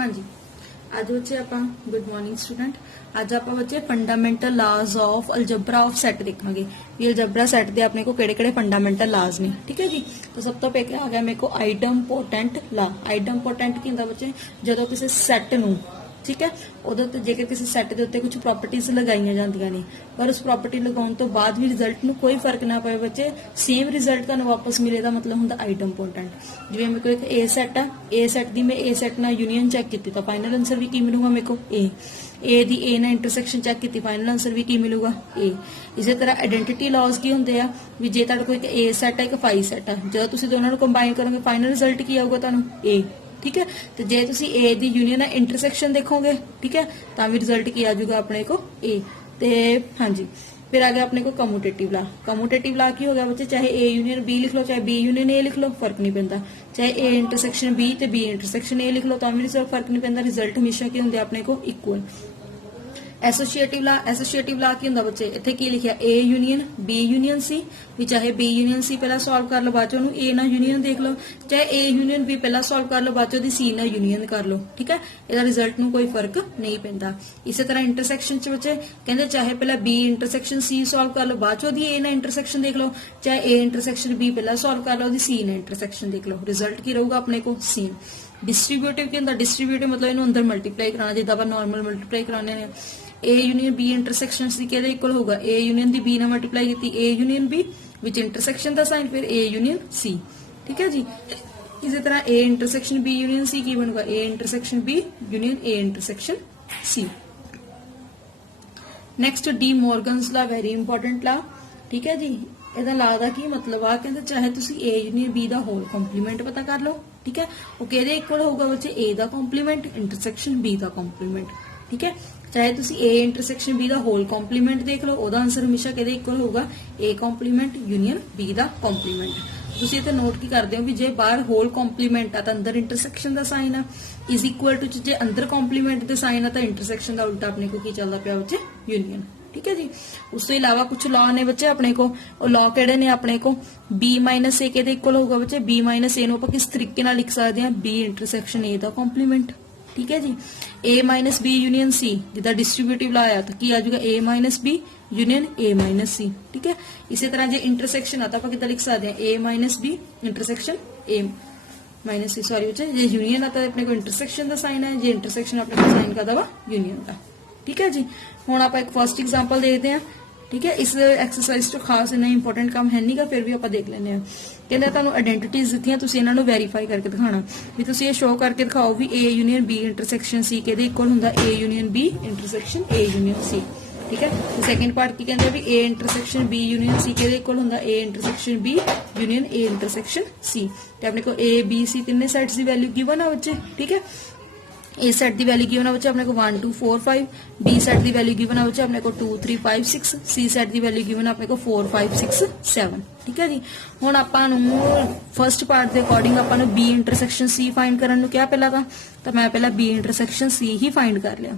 हाँ जी, आज बच्चे आप गुड मॉर्निंग स्टूडेंट। आज आप बच्चे फंडामेंटल लाज ऑफ अलजबरा ऑफ सैट देखांगे भी अलजबरा सैट दे अपने को किहड़े-किहड़े फंडामेंटल लाज ने। ठीक है जी, तो सब तो पहले आ गया मेरे को आइडमपोटेंट ला। आइडमपोटेंट की हुंदा बच्चे जदों किसी सैट नूं ठीक है उदों ते जेकर किसी सैट के उत्ते कुछ प्रॉपर्टीज लगाई जांदियां ने पर उस प्रॉपर्टी लगाउण तो बाद भी रिजल्ट में कोई फर्क ना पए बच्चे सेम रिजल्ट तुहानूं वापस मिले दा मतलब हुंदा आइडमपोटेंट। जिवें मेरे को एक ए सैट आ, ए सैट दी मैं ए सैट नाल यूनियन चैक कीती तो फाइनल आंसर भी की मिलूगा मेरे को ए दी ए नाल इंटरसेक्शन चैक कीती फाइनल आंसर भी की मिलूगा ए। इसी तरह आइडेंटिटी लॉज की हुंदे आ भी जे तुहाडे कोल एक ए सैट है एक फाई सैट है जदों तुसीं दोनों नूं कंबाइन करोगे फाइनल रिजल्ट की आऊगा तुहानूं ए। ठीक है, तो जे तुसी ए दी यूनियन इंटरसेक्शन देखोगे ठीक है तो भी रिजल्ट की आ जाऊगा अपने को ए। ते हाँ जी, फिर आ गया अपने को कम्यूटेटिव ला। कम्यूटेटिव ला की हो गया बच्चे चाहे ए यूनियन बी लिख लो चाहे बी यूनियन ए लिख लो फर्क नहीं पैंदा, चाहे ए इंटरसेक्शन बी ते बी इंटरसेक्शन ए लिख लो तो भी फर्क नहीं पैंदा, रिजल्ट हमेशा की होंगे अपने को इक्वल। एसोसिएटिव ला की हुंदा बच्चे इत्थे की लिखिया ए यूनियन सी भी चाहे बी यूनियन सी पहला सॉल्व कर लो बाद चों ए ना यूनियन देख लो, चाहे ए यूनियन बी पहला सॉल्व कर लो बाद चों दी सी ना यूनियन कर लो। ठीक है, इहदा रिजल्ट नूं कोई फर्क नहीं पैंदा। इसी तरह इंटरसेक्शन च बच्चे कहंदे चाहे पहला बी इंटरसेक्शन सी सॉल्व कर लो बाद चों दी ए ना इंटरसेक्शन देख लो, चाहे ए इंटरसेक्शन बी पहला सॉल्व कर लो दी सी ना इंटरसेक्शन देख लो, रिजल्ट की रहूगा अपने को सेम। डिस्ट्रीब्यूटिव की हुंदा डिस्ट्रीब्यूटिव मतलब इहनूं अंदर मल्टीप्लाई कराना जिद्दां आपां नॉर्मल मल्टीप्लाई कराने ने। A union B intersection C के इक्वल होगा ए यूनियन दी बी ने मल्टीप्लाई की ए यूनियन बी विच इंटरसेक्शन का साइन फिर ए यूनियन सी। ठीक है जी, इसी तरह A intersection B union C की बनूगा A intersection B union A intersection C. Next De Morgan's law, very important law. ठीक है जी, ਇਹਦਾ ਲਾ ਦਾ ਕੀ ਮਤਲਬ ਆ ਕਹਿੰਦੇ ਚਾਹੇ ਤੁਸੀਂ a ਯੂਨੀਅਨ b ਦਾ ਹੋਲ ਕੰਪਲੀਮੈਂਟ ਪਤਾ ਕਰ ਲਓ। ਠੀਕ ਹੈ, ਉਹ ਕਿਹਦੇ ਇਕੁਅਲ ਹੋਊਗਾ ਬੱਚੇ a ਦਾ ਕੰਪਲੀਮੈਂਟ ਇੰਟਰਸੈਕਸ਼ਨ b ਦਾ ਕੰਪਲੀਮੈਂਟ। ਠੀਕ ਹੈ, ਚਾਹੇ ਤੁਸੀਂ a ਇੰਟਰਸੈਕਸ਼ਨ b ਦਾ ਹੋਲ ਕੰਪਲੀਮੈਂਟ ਦੇਖ ਲਓ ਉਹਦਾ ਆਨਸਰ ਹਮੇਸ਼ਾ ਕਿਹਦੇ ਇਕੁਅਲ ਹੋਊਗਾ a ਕੰਪਲੀਮੈਂਟ ਯੂਨੀਅਨ b ਦਾ ਕੰਪਲੀਮੈਂਟ। ਤੁਸੀਂ ਇੱਥੇ ਨੋਟ ਕੀ ਕਰਦੇ ਹੋ ਵੀ ਜੇ ਬਾਹਰ ਹੋਲ ਕੰਪਲੀਮੈਂਟ ਆ ਤਾਂ ਅੰਦਰ ਇੰਟਰਸੈਕਸ਼ਨ ਦਾ ਸਾਈਨ ਆ ਇਜ਼ ਇਕੁਅਲ ਟੂ ਜੇ ਅੰਦਰ ਕੰਪਲੀਮੈਂਟ ਦੇ ਸਾਈਨ ਆ ਤਾਂ ਇੰਟਰਸੈਕਸ਼ਨ ਦਾ ਉਲਟਾ ਆਪਣੇ ਕੋ ਕੀ ਚੱਲਦਾ ਪਿਆ ਬੱਚੇ यूनियन। ठीक है जी, उसके अलावा कुछ लॉ ने बच्चे अपने को लॉ केड़े ने अपने को b माइनस ए के इक्वल होगा बच्चे b माइनस ए आप किस तरीके नाल लिख सकते हैं b इंटरसेक्शन ए दा कॉम्प्लीमेंट। ठीक है जी, a minus B union C जिदा डिस्ट्रीब्यूटिव लॉ आया तो की आ जाएगा a minus B union a minus C. ठीक है, इसी तरह जो इंटरसेक्शन आता आप कितना लिख सकते हैं a minus B intersection a minus C sorry बच्चे जो यूनियन आता है अपने को इंटरसेक्शन का साइन है, जो इंटरसेक्शन अपने को साइन करता वा यूनियन का। ठीक है जी, हुण आप एक फर्स्ट एग्जांपल देखते हैं। ठीक है, इस एक्सरसाइज तो खास इन्ना इंपोर्टेंट काम है नहीं गा फिर भी आप देख लेने कहते तुहानूं आइडेंटिटीज दित्तियां तुसीं इन्हां नूं वेरीफाई करके दिखाना भी तुसीं ये शो करके दिखाओ भी A union B intersection C किहदे इक्वल हुंदा A union B intersection A union C. ठीक है, तो सैकेंड पार्ट की कहते हैं भी A intersection B union C के इक्वल होंदा A intersection B union A intersection C. तो अपने को ए बी सी तीनों सेट्स की वैल्यू गिवन है बच्चे। ठीक है, ए सेट की वैल्यू गिवन है बच्चे अपने को 1 2 4 5, बी सेट की वैल्यू गिवन है बच्चे अपने को 2 3 5 6, सी सेट की वैल्यू गिवन है अपने को 4 5 6 7। ठीक है जी, हुण आपां नूं फर्स्ट पार्ट के अकॉर्डिंग आपां नूं बी इंटरसेक्शन सी फाइंड करन नूं क्या पहला तो मैं पहला बी इंटरसेक्शन सी ही फाइंड कर लिया।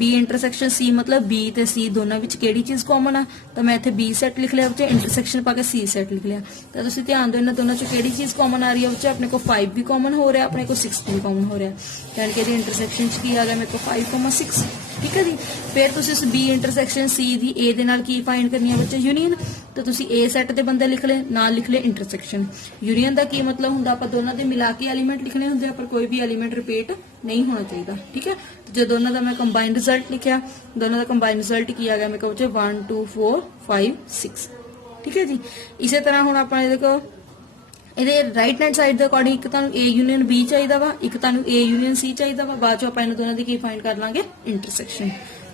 बी इंटरसेक्शन सी मतलब बी ते सी दोनों विच किहड़ी चीज कॉमन आ तो मैं इत्थे बी सेट लिख लिया बच्चे, इंटरसेक्शन पा के सी सेट लिख लिया। तो तुसीं ध्यान दो इन्हां दोनों च किहड़ी चीज कॉमन आ रही है बच्चे अपने को 5 भी कॉमन हो रहा है अपने को 6 भी कॉमन हो रहा है यानी कि इंटरसेक्शन च की आ गया मेरे को 5,6। ठीक है जी, फिर तुसीं उस बी इंटरसेक्शन सी दी ए दे नाल की फाइंड करनी है बच्चे यूनियन। तो तुसीं ए सेट दे बंदे लिख ले नाल लिख ले इंटरसेक्शन। यूनियन का की मतलब हुंदा आपां दोनों दे मिला के एलीमेंट लिखने हुंदे आ पर कोई भी एलीमेंट रिपीट नहीं होना चाहिए। ठीक है, तो जो दोनों का मैं कंबाइंड रिजल्ट लिखा दोनों का कंबाइंड रिजल्ट किया गया मेरे को बच्चे 1 2 4 5 6। ठीक है जी, इसी तरह हुण आपां देखो ਇਹਦੇ ਰਾਈਟ ਹੈਂਡ ਸਾਈਡ ਦੇ ਅਕੋਰਡਿੰਗ ਇੱਕ ਤੁਹਾਨੂੰ A ਯੂਨੀਅਨ B ਚਾਹੀਦਾ ਵਾ, ਇੱਕ ਤੁਹਾਨੂੰ A ਯੂਨੀਅਨ C ਚਾਹੀਦਾ ਵਾ, ਬਾਅਦ ਚੋਂ ਆਪਾਂ ਇਹਨਾਂ ਦੋਨਾਂ ਦੀ ਕੀ ਫਾਈਂਡ ਕਰ ਲਾਂਗੇ ਇੰਟਰਸੈਕਸ਼ਨ।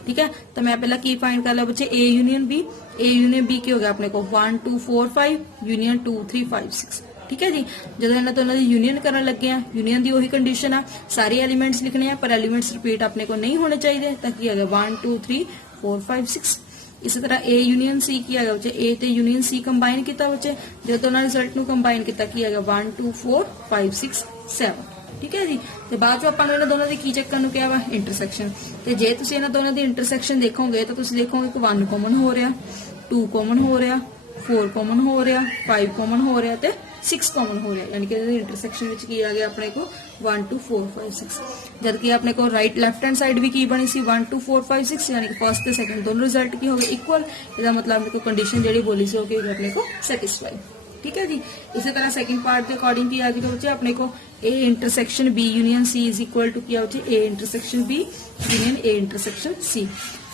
ठीक है, तो मैं पहला की फाइंड कर लिया बच्चे A यूनियन B की हो गया अपने को 1 2 4 5 यूनियन 2 3 5 6। ठीक है जी, जो इन्होंने दोनों की यूनियन करने लगे हैं यूनियन की वही कंडीशन है सारे एलीमेंट्स लिखने हैं पर एलीमेंट्स रिपीट अपने को नहीं होने चाहिए ताकि आ गया 1 2 3 4 5 6। इसी तरह A यूनियन C की आ गया बच्चे A ते यूनियन C कंबाइन किया बच्चे जो दोनों रिजल्ट नूं कंबाइन किया की आ गया 1 2 4 5 6 7। ठीक है जी, तो बाद चो आपां इन्हां दोनों दी की चेक करन क्या वा इंटरसेक्शन। तो जे तुसीं इन्हां दोनों दी इंटरसेक्शन देखोगे तो तुसीं देखोगे कि 1 कॉमन हो रहा 2 कॉमन हो रहा 4 कॉमन हो रहा 5 कॉमन हो रहा ते 6 कॉमन हो रहा है, यानी कि इंटरसेक्शन विच की आ गया अपने को 1 2 4 5 6, जबकि अपने को राइट लेफ्ट हैंड साइड भी की बनी सी 1 2 4 5 6, यानी कि फर्स्ट ते सेकंड दोनों रिजल्ट की हो गए इक्वल। इसका मतलब अपने को कंडीशन जी बोली सी होगी अपने को सैटिस्फाई। ठीक है जी। इसी तरह सेकंड पार्ट के अकॉर्डिंग की आ जाएगा बच्चे अपने को A intersection B union C is equal to किया बच्चे A intersection B union A intersection C.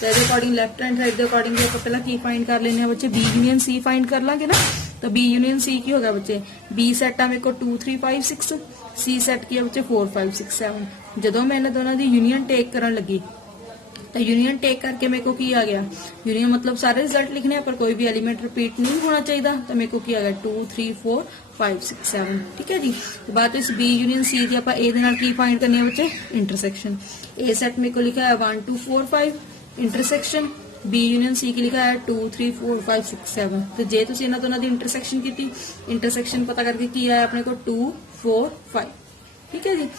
तो ये अकॉर्डिंग लेफ्ट हैंड साइड के अकॉर्डिंग आप पहला की फाइंड कर लेने बच्चे बी यूनियन सी फाइंड कर लांगे ना। तो बी यूनियन सी की होगा बच्चे बी सेट आ मेरे को 2 3 5 6, सी सेट किया बच्चे 4 5 6 7। जदों मैं इन्हां दोनों दी यूनियन टेक करन लगी तो यूनियन टेक करके मेरे को की आ गया, यूनियन मतलब सारे रिजल्ट लिखने हैं पर कोई भी एलिमेंट रिपीट नहीं होना चाहिए। तो मेरे को की आ गया 2 3 4 5 6 7। ठीक है जी। तो बात इस बी यूनियन सी की आप ए दे नाल की फाइंड करनी है बच्चे इंटरसेक्शन। ए सेट मेरे को लिखा है 1 2 4 5, इंटरसेक्शन बी यूनियन सी की लिखा है 2 3 4 5 6 7। तो जे तुसीं इन्हां दोनों दी इंटरसेक्शन की, इंटरसेक्शन पता करके की आया अपने को 2 4 5। ठीक है जी।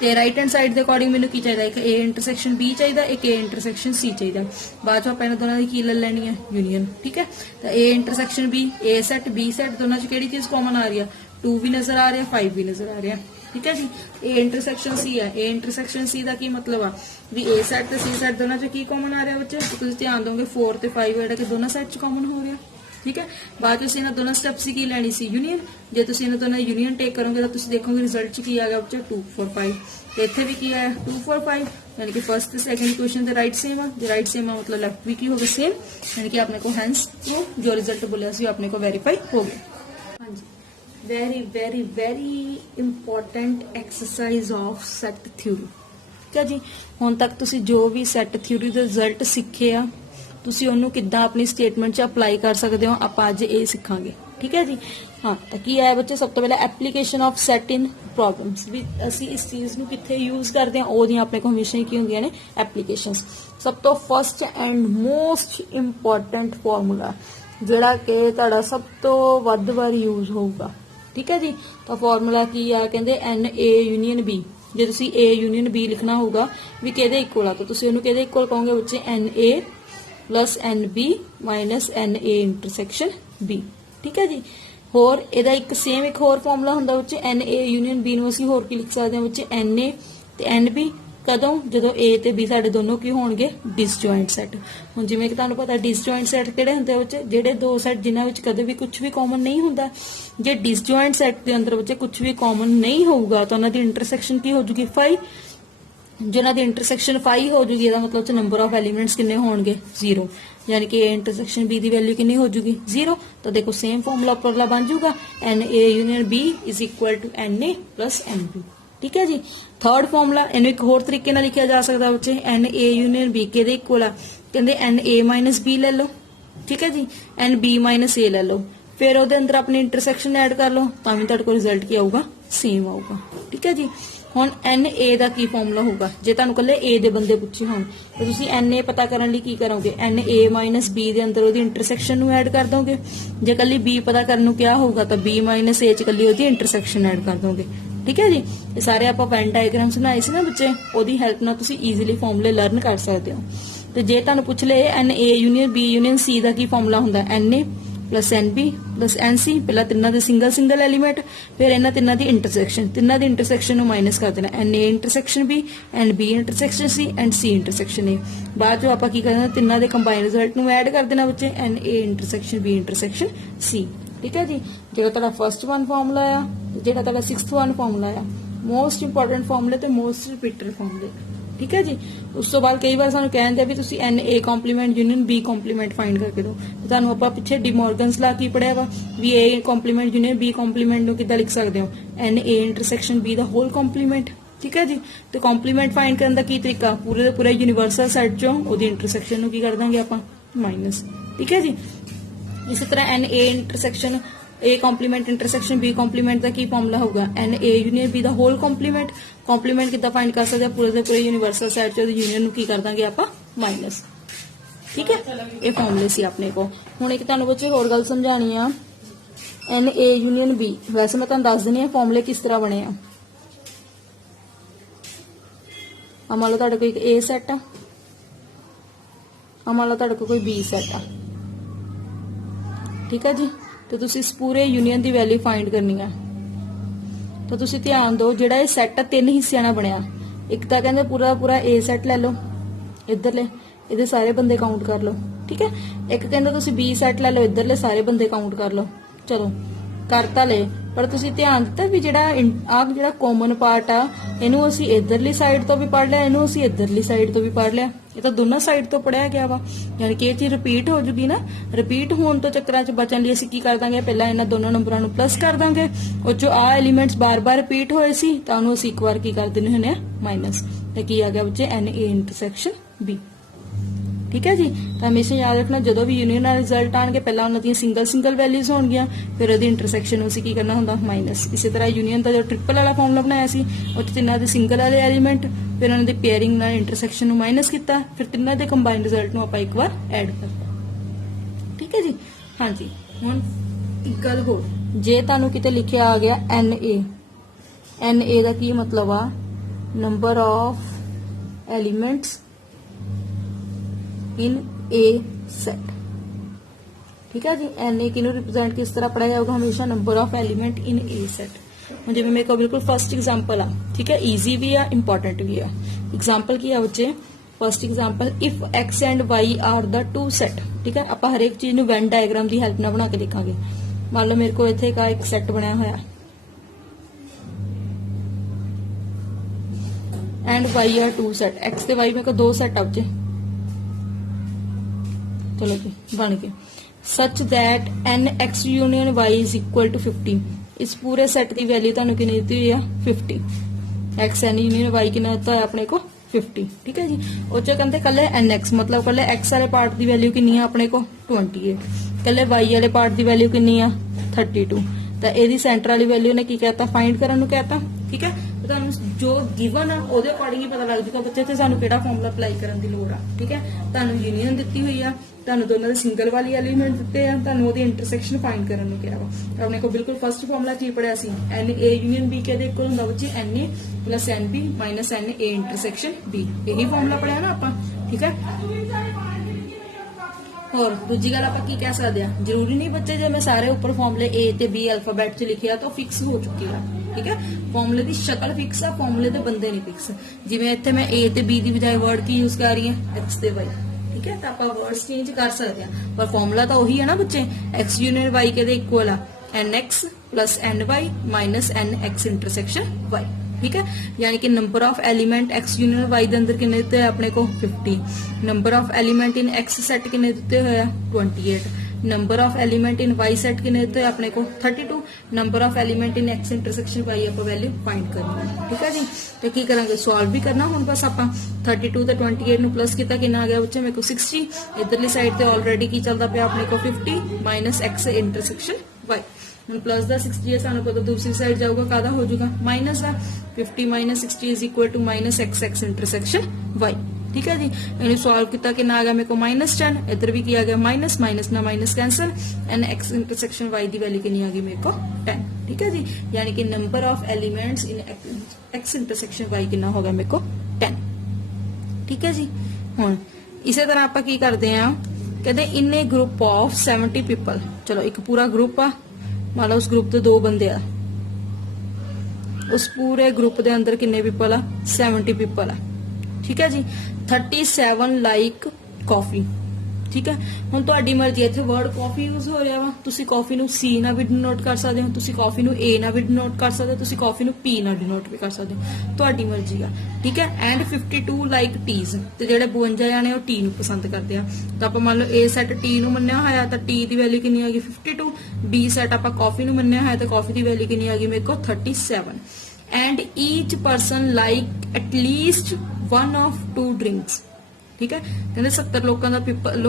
ਤੇ ਰਾਈਟ ਹੈਂਡ ਸਾਈਡ ਦੇ ਅਕੋਰਡਿੰਗ ਮੈਨੂੰ ਕੀ ਚਾਹੀਦਾ, ਇੱਕ A ਇੰਟਰਸੈਕਸ਼ਨ B ਚਾਹੀਦਾ, ਇੱਕ A ਇੰਟਰਸੈਕਸ਼ਨ C ਚਾਹੀਦਾ। ਬਾਅਦ ਚ ਆਪਾਂ ਇਹਨਾਂ ਦੋਨਾਂ ਦੀ ਕੀ ਲੈ ਲੈਣੀ ਹੈ ਯੂਨੀਅਨ। ਠੀਕ ਹੈ। ਤਾਂ A intersection B, A set B set ਦੋਨਾਂ ਚ ਕਿਹੜੀ ਚੀਜ਼ ਕਾਮਨ ਆ ਰਹੀ ਹੈ, 2 ਵੀ ਨਜ਼ਰ ਆ ਰਿਹਾ 5 ਵੀ ਨਜ਼ਰ ਆ ਰਿਹਾ। ਠੀਕ ਹੈ ਜੀ। A ਇੰਟਰਸੈਕਸ਼ਨ C ਹੈ, A ਇੰਟਰਸੈਕਸ਼ਨ C ਦਾ ਕੀ ਮਤਲਬ ਆ ਵੀ A ਸੈਟ ਤੇ C ਸੈਟ ਦੋਨਾਂ ਚ ਕੀ ਕਾਮਨ ਆ ਰਿਹਾ ਬੱਚੇ, ਤੁਸੀਂ ਧਿਆਨ ਦੋਗੇ 4 ਤੇ 5 ਜਿਹੜਾ ਕਿ ਦੋਨਾਂ ਸੈਟ ਚ ਕਾਮਨ ਹੋ ਰਿਹਾ। ठीक है। बाद में इन्होंने दोनों स्टेप्स की लैनी सी यूनियन, जो तुम इन्होंने दोनों यूनियन टेक करोगे तो तुम देखोगे रिजल्ट च की आ गया बच्चा 2 4 5। तो इतने भी की आया 2 4 5, यानी कि फर्स्ट ते सेकंड इक्वेशन के राइट सेम है, जो राइट सेम है मतलब लेफ्ट भी की हो गए सेम, यानी कि अपने को हैंस वो जो रिजल्ट बोलिया सी अपने को वेरीफाई हो गया। हाँ जी, very very very important exercise of set theory. ठीक है जी। हुण तक तुसी जो भी सैट थ्योरी के रिजल्ट सीखे आ ਤੁਸੀਂ ਉਹਨੂੰ ਕਿੱਦਾਂ ਆਪਣੀ ਸਟੇਟਮੈਂਟ 'ਚ ਅਪਲਾਈ ਕਰ ਸਕਦੇ ਹੋ, ਆਪਾਂ ਅੱਜ ਇਹ ਸਿੱਖਾਂਗੇ। ਠੀਕ ਹੈ ਜੀ। ਹਾਂ ਤਾਂ ਕੀ ਹੈ ਬੱਚੇ, ਸਭ ਤੋਂ ਪਹਿਲਾਂ application of set in problems, ਵੀ ਅਸੀਂ ਇਸ ਚੀਜ਼ ਨੂੰ ਕਿੱਥੇ ਯੂਜ਼ ਕਰਦੇ ਹਾਂ, ਉਹਦੀਆਂ ਆਪਣੇ ਕੋਲ ਹਮੇਸ਼ਾ ਹੀ ਕੀ ਹੁੰਦੀਆਂ ਨੇ ਐਪਲੀਕੇਸ਼ਨਸ। ਸਭ ਤੋਂ first and most important formula ਜਿਹੜਾ ਕਿ ਤੁਹਾਡਾ ਸਭ ਤੋਂ ਵੱਧ ਵਾਰ ਯੂਜ਼ ਹੋਊਗਾ। ਠੀਕ ਹੈ ਜੀ। ਤਾਂ ਫਾਰਮੂਲਾ ਕੀ ਆ, ਕਹਿੰਦੇ NA ਯੂਨੀਅਨ B। ਜੇ ਤੁਸੀਂ A ਯੂਨੀਅਨ B ਲਿਖਣਾ ਹੋਊਗਾ ਵੀ ਕਿਹਦੇ ਇਕੁਅਲ ਆ, ਤਾਂ ਤੁਸੀਂ ਉਹਨੂੰ ਕਿਹਦੇ ਇਕੁਅਲ ਕਹੋਗੇ ਬੱਚੇ, NA plus NB minus NA intersection B। ठीक है जी। होर ਇਹਦਾ ਇੱਕ ਸੇਮ ਇੱਕ ਹੋਰ ਫਾਰਮੂਲਾ ਹੁੰਦਾ ਬੱਚੇ NA ਯੂਨੀਅਨ B ਨੂੰ ਅਸੀਂ ਹੋਰ ਕੀ ਲਿਖ ਸਕਦੇ ਹਾਂ ਬੱਚੇ, NA ਤੇ NB ਕਦੋਂ, ਜਦੋਂ A ਤੇ B ਸਾਡੇ ਦੋਨੋਂ ਕੀ ਹੋਣਗੇ ਡਿਸਜੁਆਇੰਟ ਸੈੱਟ। ਹੁਣ ਜਿਵੇਂ ਕਿ ਤੁਹਾਨੂੰ ਪਤਾ ਡਿਸਜੁਆਇੰਟ ਸੈੱਟ ਕਿਹੜੇ ਹੁੰਦੇ ਆ ਬੱਚੇ, ਜਿਹੜੇ ਦੋ ਸੈੱਟ ਜਿਨ੍ਹਾਂ ਵਿੱਚ ਕਦੇ ਵੀ ਕੁਝ ਵੀ ਕਾਮਨ ਨਹੀਂ ਹੁੰਦਾ। ਜੇ ਡਿਸਜੁਆਇੰਟ ਸੈੱਟ ਦੇ ਅੰਦਰ ਬੱਚੇ ਕੁਝ ਵੀ ਕਾਮਨ ਨਹੀਂ ਹੋਊਗਾ ਤਾਂ ਉਹਨਾਂ ਦੀ ਇੰਟਰਸੈਕਸ਼ਨ ਕੀ ਹੋ ਜੂਗੀ 5। ਜਿਨ੍ਹਾਂ ਦੀ ਇੰਟਰਸੈਕਸ਼ਨ 5 ਹੋ ਜੂਗੀ ਇਹਦਾ ਮਤਲਬ ਨੰਬਰ ਆਫ ਐਲੀਮੈਂਟਸ ਕਿੰਨੇ ਹੋਣਗੇ 0, यानी कि A इंटरसेक्शन B की वैल्यू कितनी हो जूगी 0। तो देखो सेम फॉर्मूला अगला बन जूगा NA union B is equal to NA plus NB। ठीक है जी। थर्ड फॉर्मूला इन्हें एक होर तरीके नाल लिखा जा सकता बच्चे, NA यूनियन B के इक्वल आ, कहते NA माइनस B ले लो। ठीक है जी। NB माइनस A ले लो, फिर ਉਹਦੇ ਅੰਦਰ अपनी इंटरसेक्शन ऐड कर लो, ਤਾਂ ਵੀ ਤੁਹਾਡੇ ਕੋਲ ਰਿਜ਼ਲਟ ਕੀ ਆਊਗਾ, ਸੇਮ ਆਊਗਾ। ठीक है जी। ਹੁਣ NA ਦਾ ਕੀ ਫਾਰਮੂਲਾ ਹੋਊਗਾ, ਜੇ ਤੁਹਾਨੂੰ ਕੱਲੇ A ਦੇ ਬੰਦੇ ਪੁੱਛੇ ਹੋਣ ਤਾਂ ਤੁਸੀਂ NA ਪਤਾ ਕਰਨ ਲਈ ਕੀ ਕਰੋਗੇ, NA ਮਾਈਨਸ B ਦੇ ਅੰਦਰ ਉਹਦੀ ਇੰਟਰਸੈਕਸ਼ਨ ਨੂੰ ਐਡ ਕਰ ਦੋਗੇ। ਜੇ ਕੱਲੀ B ਪਤਾ ਕਰਨ ਨੂੰ ਕਿਹਾ ਹੋਊਗਾ ਤਾਂ B ਮਾਈਨਸ A ਚ ਕੱਲੀ ਉਹਦੀ ਇੰਟਰਸੈਕਸ਼ਨ ਐਡ ਕਰ ਦੋਗੇ। ਠੀਕ ਹੈ ਜੀ। ਇਹ ਸਾਰੇ ਆਪਾਂ ਵੈਨ ਡਾਇਗਰਾਮਸ ਬਣਾਏ ਸੀ ਨਾ ਬੱਚੇ, ਉਹਦੀ ਹੈਲਪ ਨਾਲ ਤੁਸੀਂ ਈਜ਼ੀਲੀ ਫਾਰਮੂਲੇ ਲਰਨ ਕਰ ਸਕਦੇ ਹੋ। ਤੇ ਜੇ ਤੁਹਾਨੂੰ ਪੁੱਛ ਲਏ NA union B union C ਦਾ ਕੀ ਫਾਰਮੂਲਾ ਹੁੰਦਾ, NA plus NB plus NC, पहला तिना दे सिंगल सिंगल एलीमेंट, फिर इन्हां तिना दी इंटरसेक्शन माइनस कर देना, NA intersection B, NB intersection C and C intersection A। बाद जो आपां की करना तिना दे कंबाइन रिजल्ट नूं ऐड कर देना बच्चे, NA intersection B intersection C। ठीक है जी। जो तुहाडा फर्स्ट वन फॉर्मूला आ, जो तुहाडा सिक्स्थ वन फॉर्मूला आ, मोस्ट इंपोर्टेंट फॉर्मूले ते मोस्ट रिपीटेड फॉर्मूले। ठीक है जी। उस तो बाद कई बार सानू कहते हैं भी तुसी NA कॉम्पलीमेंट यूनियन B कॉम्पलीमेंट फाइंड करके दो, तो तुहानू आपां पिछे डिमॉर्गन्स ला की पढ़िया वा भी A कॉम्पलीमेंट यूनियन B कॉम्पलीमेंट नू किद्दां लिख सकते हो, NA इंटरसेक्शन B दा होल कॉम्पलीमेंट। ठीक है जी। तो कॉम्पलीमेंट फाइंड करने का की तरीका, पूरे दे पूरे यूनीवर्सल सेट चों ओदी इंटरसेक्शन नू की कर देंगे आपां माइनस। ठीक है जी। इसी तरह NA intersection A complement intersection B complement का की फॉर्मूला होगा, NA यूनियन B दा होल कॉम्पलीमेंट। कॉम्पलीमेंट कितना फाइंड कर सकते हैं, पूरे के पूरे यूनीवर्सल सेट च यूनियन नू की कर देंगे आपां माइनस। ठीक है। ये फॉर्मूले सी अपने को। हुण एक तुहानू बच्चे होर गल समझानी आ, NA यूनियन B, वैसे मैं तुहानू दस देनी है फॉर्मूले किस तरह बने आ। मान लो तुहाडे कोई एक A सैट आ, मान लो तुहाडे कोई B सैट आ। ठीक है जी। तो तुसीं इस पूरे यूनियन की वैल्यू फाइंड करनी है। ਤਾਂ ਤੁਸੀਂ ਧਿਆਨ ਦਿਓ ਜਿਹੜਾ ਇਹ ਸੈੱਟ ਤਿੰਨ ਹਿੱਸਿਆਂ ਨਾਲ ਬਣਿਆ, ਇੱਕ ਤਾਂ ਕਹਿੰਦੇ ਪੂਰਾ ਪੂਰਾ A ਸੈੱਟ ਲੈ ਲਓ ਇੱਧਰਲੇ, ਇਹਦੇ ਸਾਰੇ ਬੰਦੇ ਕਾਊਂਟ ਕਰ ਲਓ, ਠੀਕ ਹੈ। ਇੱਕ ਕਹਿੰਦਾ ਤੁਸੀਂ B ਸੈੱਟ ਲੈ ਲਓ, ਇੱਧਰਲੇ ਸਾਰੇ ਬੰਦੇ ਕਾਊਂਟ ਕਰ ਲਓ। ਚਲੋ ਕਰਤਾ ਲਏ, ਪਰ ਤੁਸੀਂ ਧਿਆਨ ਦਿੱਤਾ ਵੀ ਜਿਹੜਾ ਕਾਮਨ ਪਾਰਟ ਆ ਇਹਨੂੰ ਅਸੀਂ ਇੱਧਰਲੀ ਸਾਈਡ ਤੋਂ ਵੀ ਪੜ੍ਹ ਲਿਆ, ਇਹਨੂੰ ਅਸੀਂ ਇੱਧਰਲੀ ਸਾਈਡ ਤੋਂ ਵੀ ਪੜ੍ਹ ਲਿਆ, ਇਹ ਤਾਂ ਦੋਨਾਂ ਸਾਈਡ ਤੋਂ ਪੜਿਆ ਗਿਆ ਵਾ, ਯਾਨੀ ਕਿ ਇਹ ਚੀਜ਼ ਰਿਪੀਟ ਹੋ ਜੂਗੀ ਨਾ। ਰਿਪੀਟ ਹੋਣ ਤੋਂ ਚੱਕਰਾਂ 'ਚ ਬਚਣ ਲਈ ਅਸੀਂ ਕੀ ਕਰ ਦਾਂਗੇ, ਪਹਿਲਾਂ ਇਹਨਾਂ ਦੋਨੋਂ ਨੰਬਰਾਂ ਨੂੰ ਪਲੱਸ ਕਰ ਦਾਂਗੇ, ਉਹ 'ਚੋਂ ਆ ਐਲੀਮੈਂਟਸ ਬਾਰ-ਬਾਰ ਰਿਪੀਟ ਹੋਏ ਸੀ ਤਾਂ ਉਹਨੂੰ ਅਸੀਂ ਇੱਕ ਵਾਰ ਕੀ ਕਰ ਦਿੰਦੇ ਹੁੰਦੇ ਆ ਮਾਈਨਸ, ਤੇ ਕੀ ਆ ਗਿਆ ਬੱਚੇ NA ਇੰਟਰਸੈਕਸ਼ਨ B, ਠੀਕ ਹੈ ਜੀ। ਤਾਂ ਹਮੇਸ਼ਾ ਯਾਦ ਰੱਖਣਾ ਜਦੋਂ ਵੀ ਯੂਨੀਅਨ ਨਾਲ ਰਿਜ਼ਲਟ ਆਣਗੇ ਪਹਿਲਾਂ ਉਹਨਾਂ ਦੀਆਂ ਸਿੰਗਲ ਵੈਲਿਊਜ਼ ਹੋਣਗੀਆਂ, ਫਿਰ ਉਹਦੀ ਇੰਟਰਸੈਕਸ਼ਨ ਨੂੰ ਅਸੀਂ ਕੀ ਕਰਨਾ ਹੁੰਦਾ ਮਾਈਨਸ। ਇਸੇ ਤਰ੍ਹਾਂ ਯੂਨੀਅਨ ਦਾ ਜੋ ਟ੍ਰਿਪਲ ਵਾਲਾ ਫਾਰਮੂਲਾ ਬਣਾਇਆ ਸੀ ਉਹ 'ਚ ਤਿੰਨਾਂ ਦੇ ਸਿੰਗਲ ਵਾਲੇ ਐਲੀਮੈਂਟ, ਫਿਰ ਉਹਨਾਂ ਦੇ ਪੇਅਰਿੰਗ ਨਾਲ ਇੰਟਰਸੈਕਸ਼ਨ ਨੂੰ ਮਾਈਨਸ ਕੀਤਾ, ਫਿਰ ਤਿੰਨਾਂ ਦੇ ਕੰਬਾਈਨਡ ਰਿਜ਼ਲਟ ਨੂੰ ਆਪਾਂ ਇੱਕ ਵਾਰ ਐਡ ਕਰਤਾ, ਠੀਕ ਹੈ ਜੀ। ਹਾਂਜੀ, ਹੁਣ ਇੱਕ ਗੱਲ ਹੋਰ, ਜੇ ਤੁਹਾਨੂੰ ਕਿਤੇ ਲਿਖਿਆ ਆ ਗਿਆ NA ਦਾ ਕੀ ਮਤਲਬ ਆ, number of elements in A set, ठीक है जी। NA किनु रिप्रेजेंट किस तरह पढ़ा जाएगा, हमेशा number of element in A set। मुझे मेरे को बिल्कुल फर्स्ट एग्जांपल आ, ठीक है, इजी भी है इंपॉर्टेंट भी है। एग्जांपल की है बच्चे, first example, if X and Y are the two set, ठीक है। आप हर एक चीज नु वेन डायग्राम की हेल्प नाल बना के लिखांगे। मान लो मेरे को इत्थे का एक सेट बनाया होया and Y are two set, X ते Y मेरे को दो सेट आ बच्चे, चलो जी बन गए, such that NX union Y is equal to 50। इस पूरे सेट की वैल्यू तुहानू कितनी दी हुई है 50, X N यूनियन Y कितना होता है अपने को 50, ठीक है जी। और जो कहते कले NX मतलब कले X वाले पार्ट की वैल्यू कितनी है अपने को 28, कले Y वाले पार्ट की वैल्यू कितनी है 32, तो यदि सेंटर वाली वैल्यू ने की कहता फाइंड करने को कहता, ठीक है। जो गिवन है ਉਹਦੇ ਅਕੋਰਡਿੰਗ ਹੀ ਪਤਾ ਲੱਗ ਜੂਗਾ ਬੱਚੇ ਤੇ ਸਾਨੂੰ ਕਿਹੜਾ ਫਾਰਮੂਲਾ ਅਪਲਾਈ ਕਰਨ ਦੀ ਲੋੜ ਆ, ਠੀਕ ਹੈ। ਤੁਹਾਨੂੰ ਯੂਨੀਅਨ ਦਿੱਤੀ ਹੋਈ ਆ, ਤੁਹਾਨੂੰ ਦੋਨਾਂ ਦੇ ਸਿੰਗਲ ਵਾਲੀ ਐਲੀਮੈਂਟ ਦਿੱਤੇ ਆ, ਤੁਹਾਨੂੰ ਉਹਦੀ ਇੰਟਰਸੈਕਸ਼ਨ ਫਾਈਂਡ ਕਰਨ ਨੂੰ ਕਿਹਾ ਵਾ। ਆਪਣੇ ਕੋਲ ਬਿਲਕੁਲ ਫਸਟ ਫਾਰਮੂਲਾ ਕੀ ਪੜਿਆ ਸੀ, NA ਯੂਨੀਅਨ B ਦੇ ਇਕੁਅਲ ਹੁੰਦਾ ਬੱਚੇ NA plus NB minus NA intersection B, ਇਹੀ ਫਾਰਮੂਲਾ ਪੜਿਆ ਨਾ ਆਪਾਂ, ਠੀਕ ਹੈ। और दूजी गल आप की कह सकते हैं, जरूरी नहीं बच्चे जो मैं सारे उपर फॉर्मूले A ते B अल्फाबेट च लिखे तो फिक्स हो चुके हैं, ठीक है। फॉर्मूले की शक्ल फिक्स है, फॉर्मूले के बंदे नहीं फिक्स। जिवें इत्थे मैं A ते B की बजाय वर्ड की यूज कर रही है X ते Y, ठीक है, तो आप वर्ड्स चेंज कर सकते हैं, पर फॉर्मूला तो वही है ना बच्चे, X यूनियन Y के इक्वल है NX plus NY minus NX intersection Y, ठीक है। यानी कि number of element X union Y के अंदर कितने दिते अपने को 50, number of element in X set कितने दिते हुए 28, number of element in Y set कितने दिते अपने को 32, number of element in X intersection Y आप वैल्यू फाइंड करनी है, ठीक है जी। तो की करांगे सॉल्व भी करना हुण, बस आप 32 ते 28 नु प्लस किया कितना आ गया बच्चे मेरे को 60, इधरली साइड ते ऑलरेडी की चलता पे अपने को 50 minus X intersection Y, plus का 60 है सानू पता दूसरी साइड जाऊगा कादा हो जाएगा माइनस का 50 minus 60 is equal to minus X intersection Y, ठीक है जी। इन्हें सॉल्व किया कि आ गया मेरे को -10, इधर भी किया गया माइनस माइनस ना minus cancel, and X intersection Y की वैल्यू कितनी आ गई मेरे को 10, ठीक है जी। यानी कि number of elements in X intersection Y कितना हो गया मेरे को 10, ठीक है जी। हुण इसे तरह आप की करते हैं, कहते in a group of 70 people, चलो एक पूरा ग्रुप आ, मान लो उस ग्रुप के 2 बंदे आ, उस पूरे ग्रुप के अंदर किन्ने पीपल आ 70 पीपल आ, ठीक है जी। 37 लाइक कॉफी, ठीक है। हुण तुहाडी मर्जी, इत्थे वर्ड कॉफी यूज हो रहा वा, तुसी कॉफी नू C ना भी डिनोट कर सकते हो, तुसी कॉफी नू A ना भी डिनोट कर सकते हो, तुसी कॉफी नू P ना डिनोट भी कर सकते हो, तुहाडी मर्जी आ, ठीक है। एंड 52 लाइक टीज, ते जेहड़े 52 जाने वो टी नू पसंद करते हैं, तो आप मान लो A सैट टी नू मन्निया होया तो टी की वैल्यू कितनी आ गई 52, B सैट आप कॉफी नू मन्निया होया तो कॉफी की वैल्यू कितनी आ गई मेरे को 37, and each person like at least one of 2 drinks, ठीक है। कहते 70 लोगों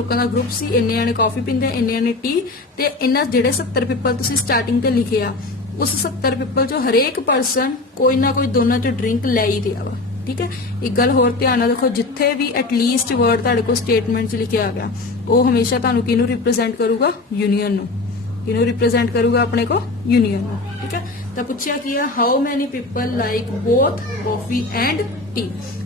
का ग्रुप सी, इन्ने जाने कॉफी पींदे, इन्ने जाने टी, ते इन्ना जेडे 70 पीपल तुसी स्टार्टिंग ते लिखे आ, उस 70 पीपल चो हरेक परसन कोई ना कोई दोनों चो ड्रिंक ले ही दिया वा, ठीक है। एक गल होर ध्यान नाल देखो, जिथे भी एटलीस्ट वर्ड तुहाडे कोल स्टेटमेंट च लिखिया आ गया वो हमेशा तुहानू किहनू रिप्रेजेंट करूगा, यूनियन नू, किहनू रिप्रेजेंट करूगा अपने को यूनियन नू, ठीक है। तो पूछा कि how many people like both coffee and T,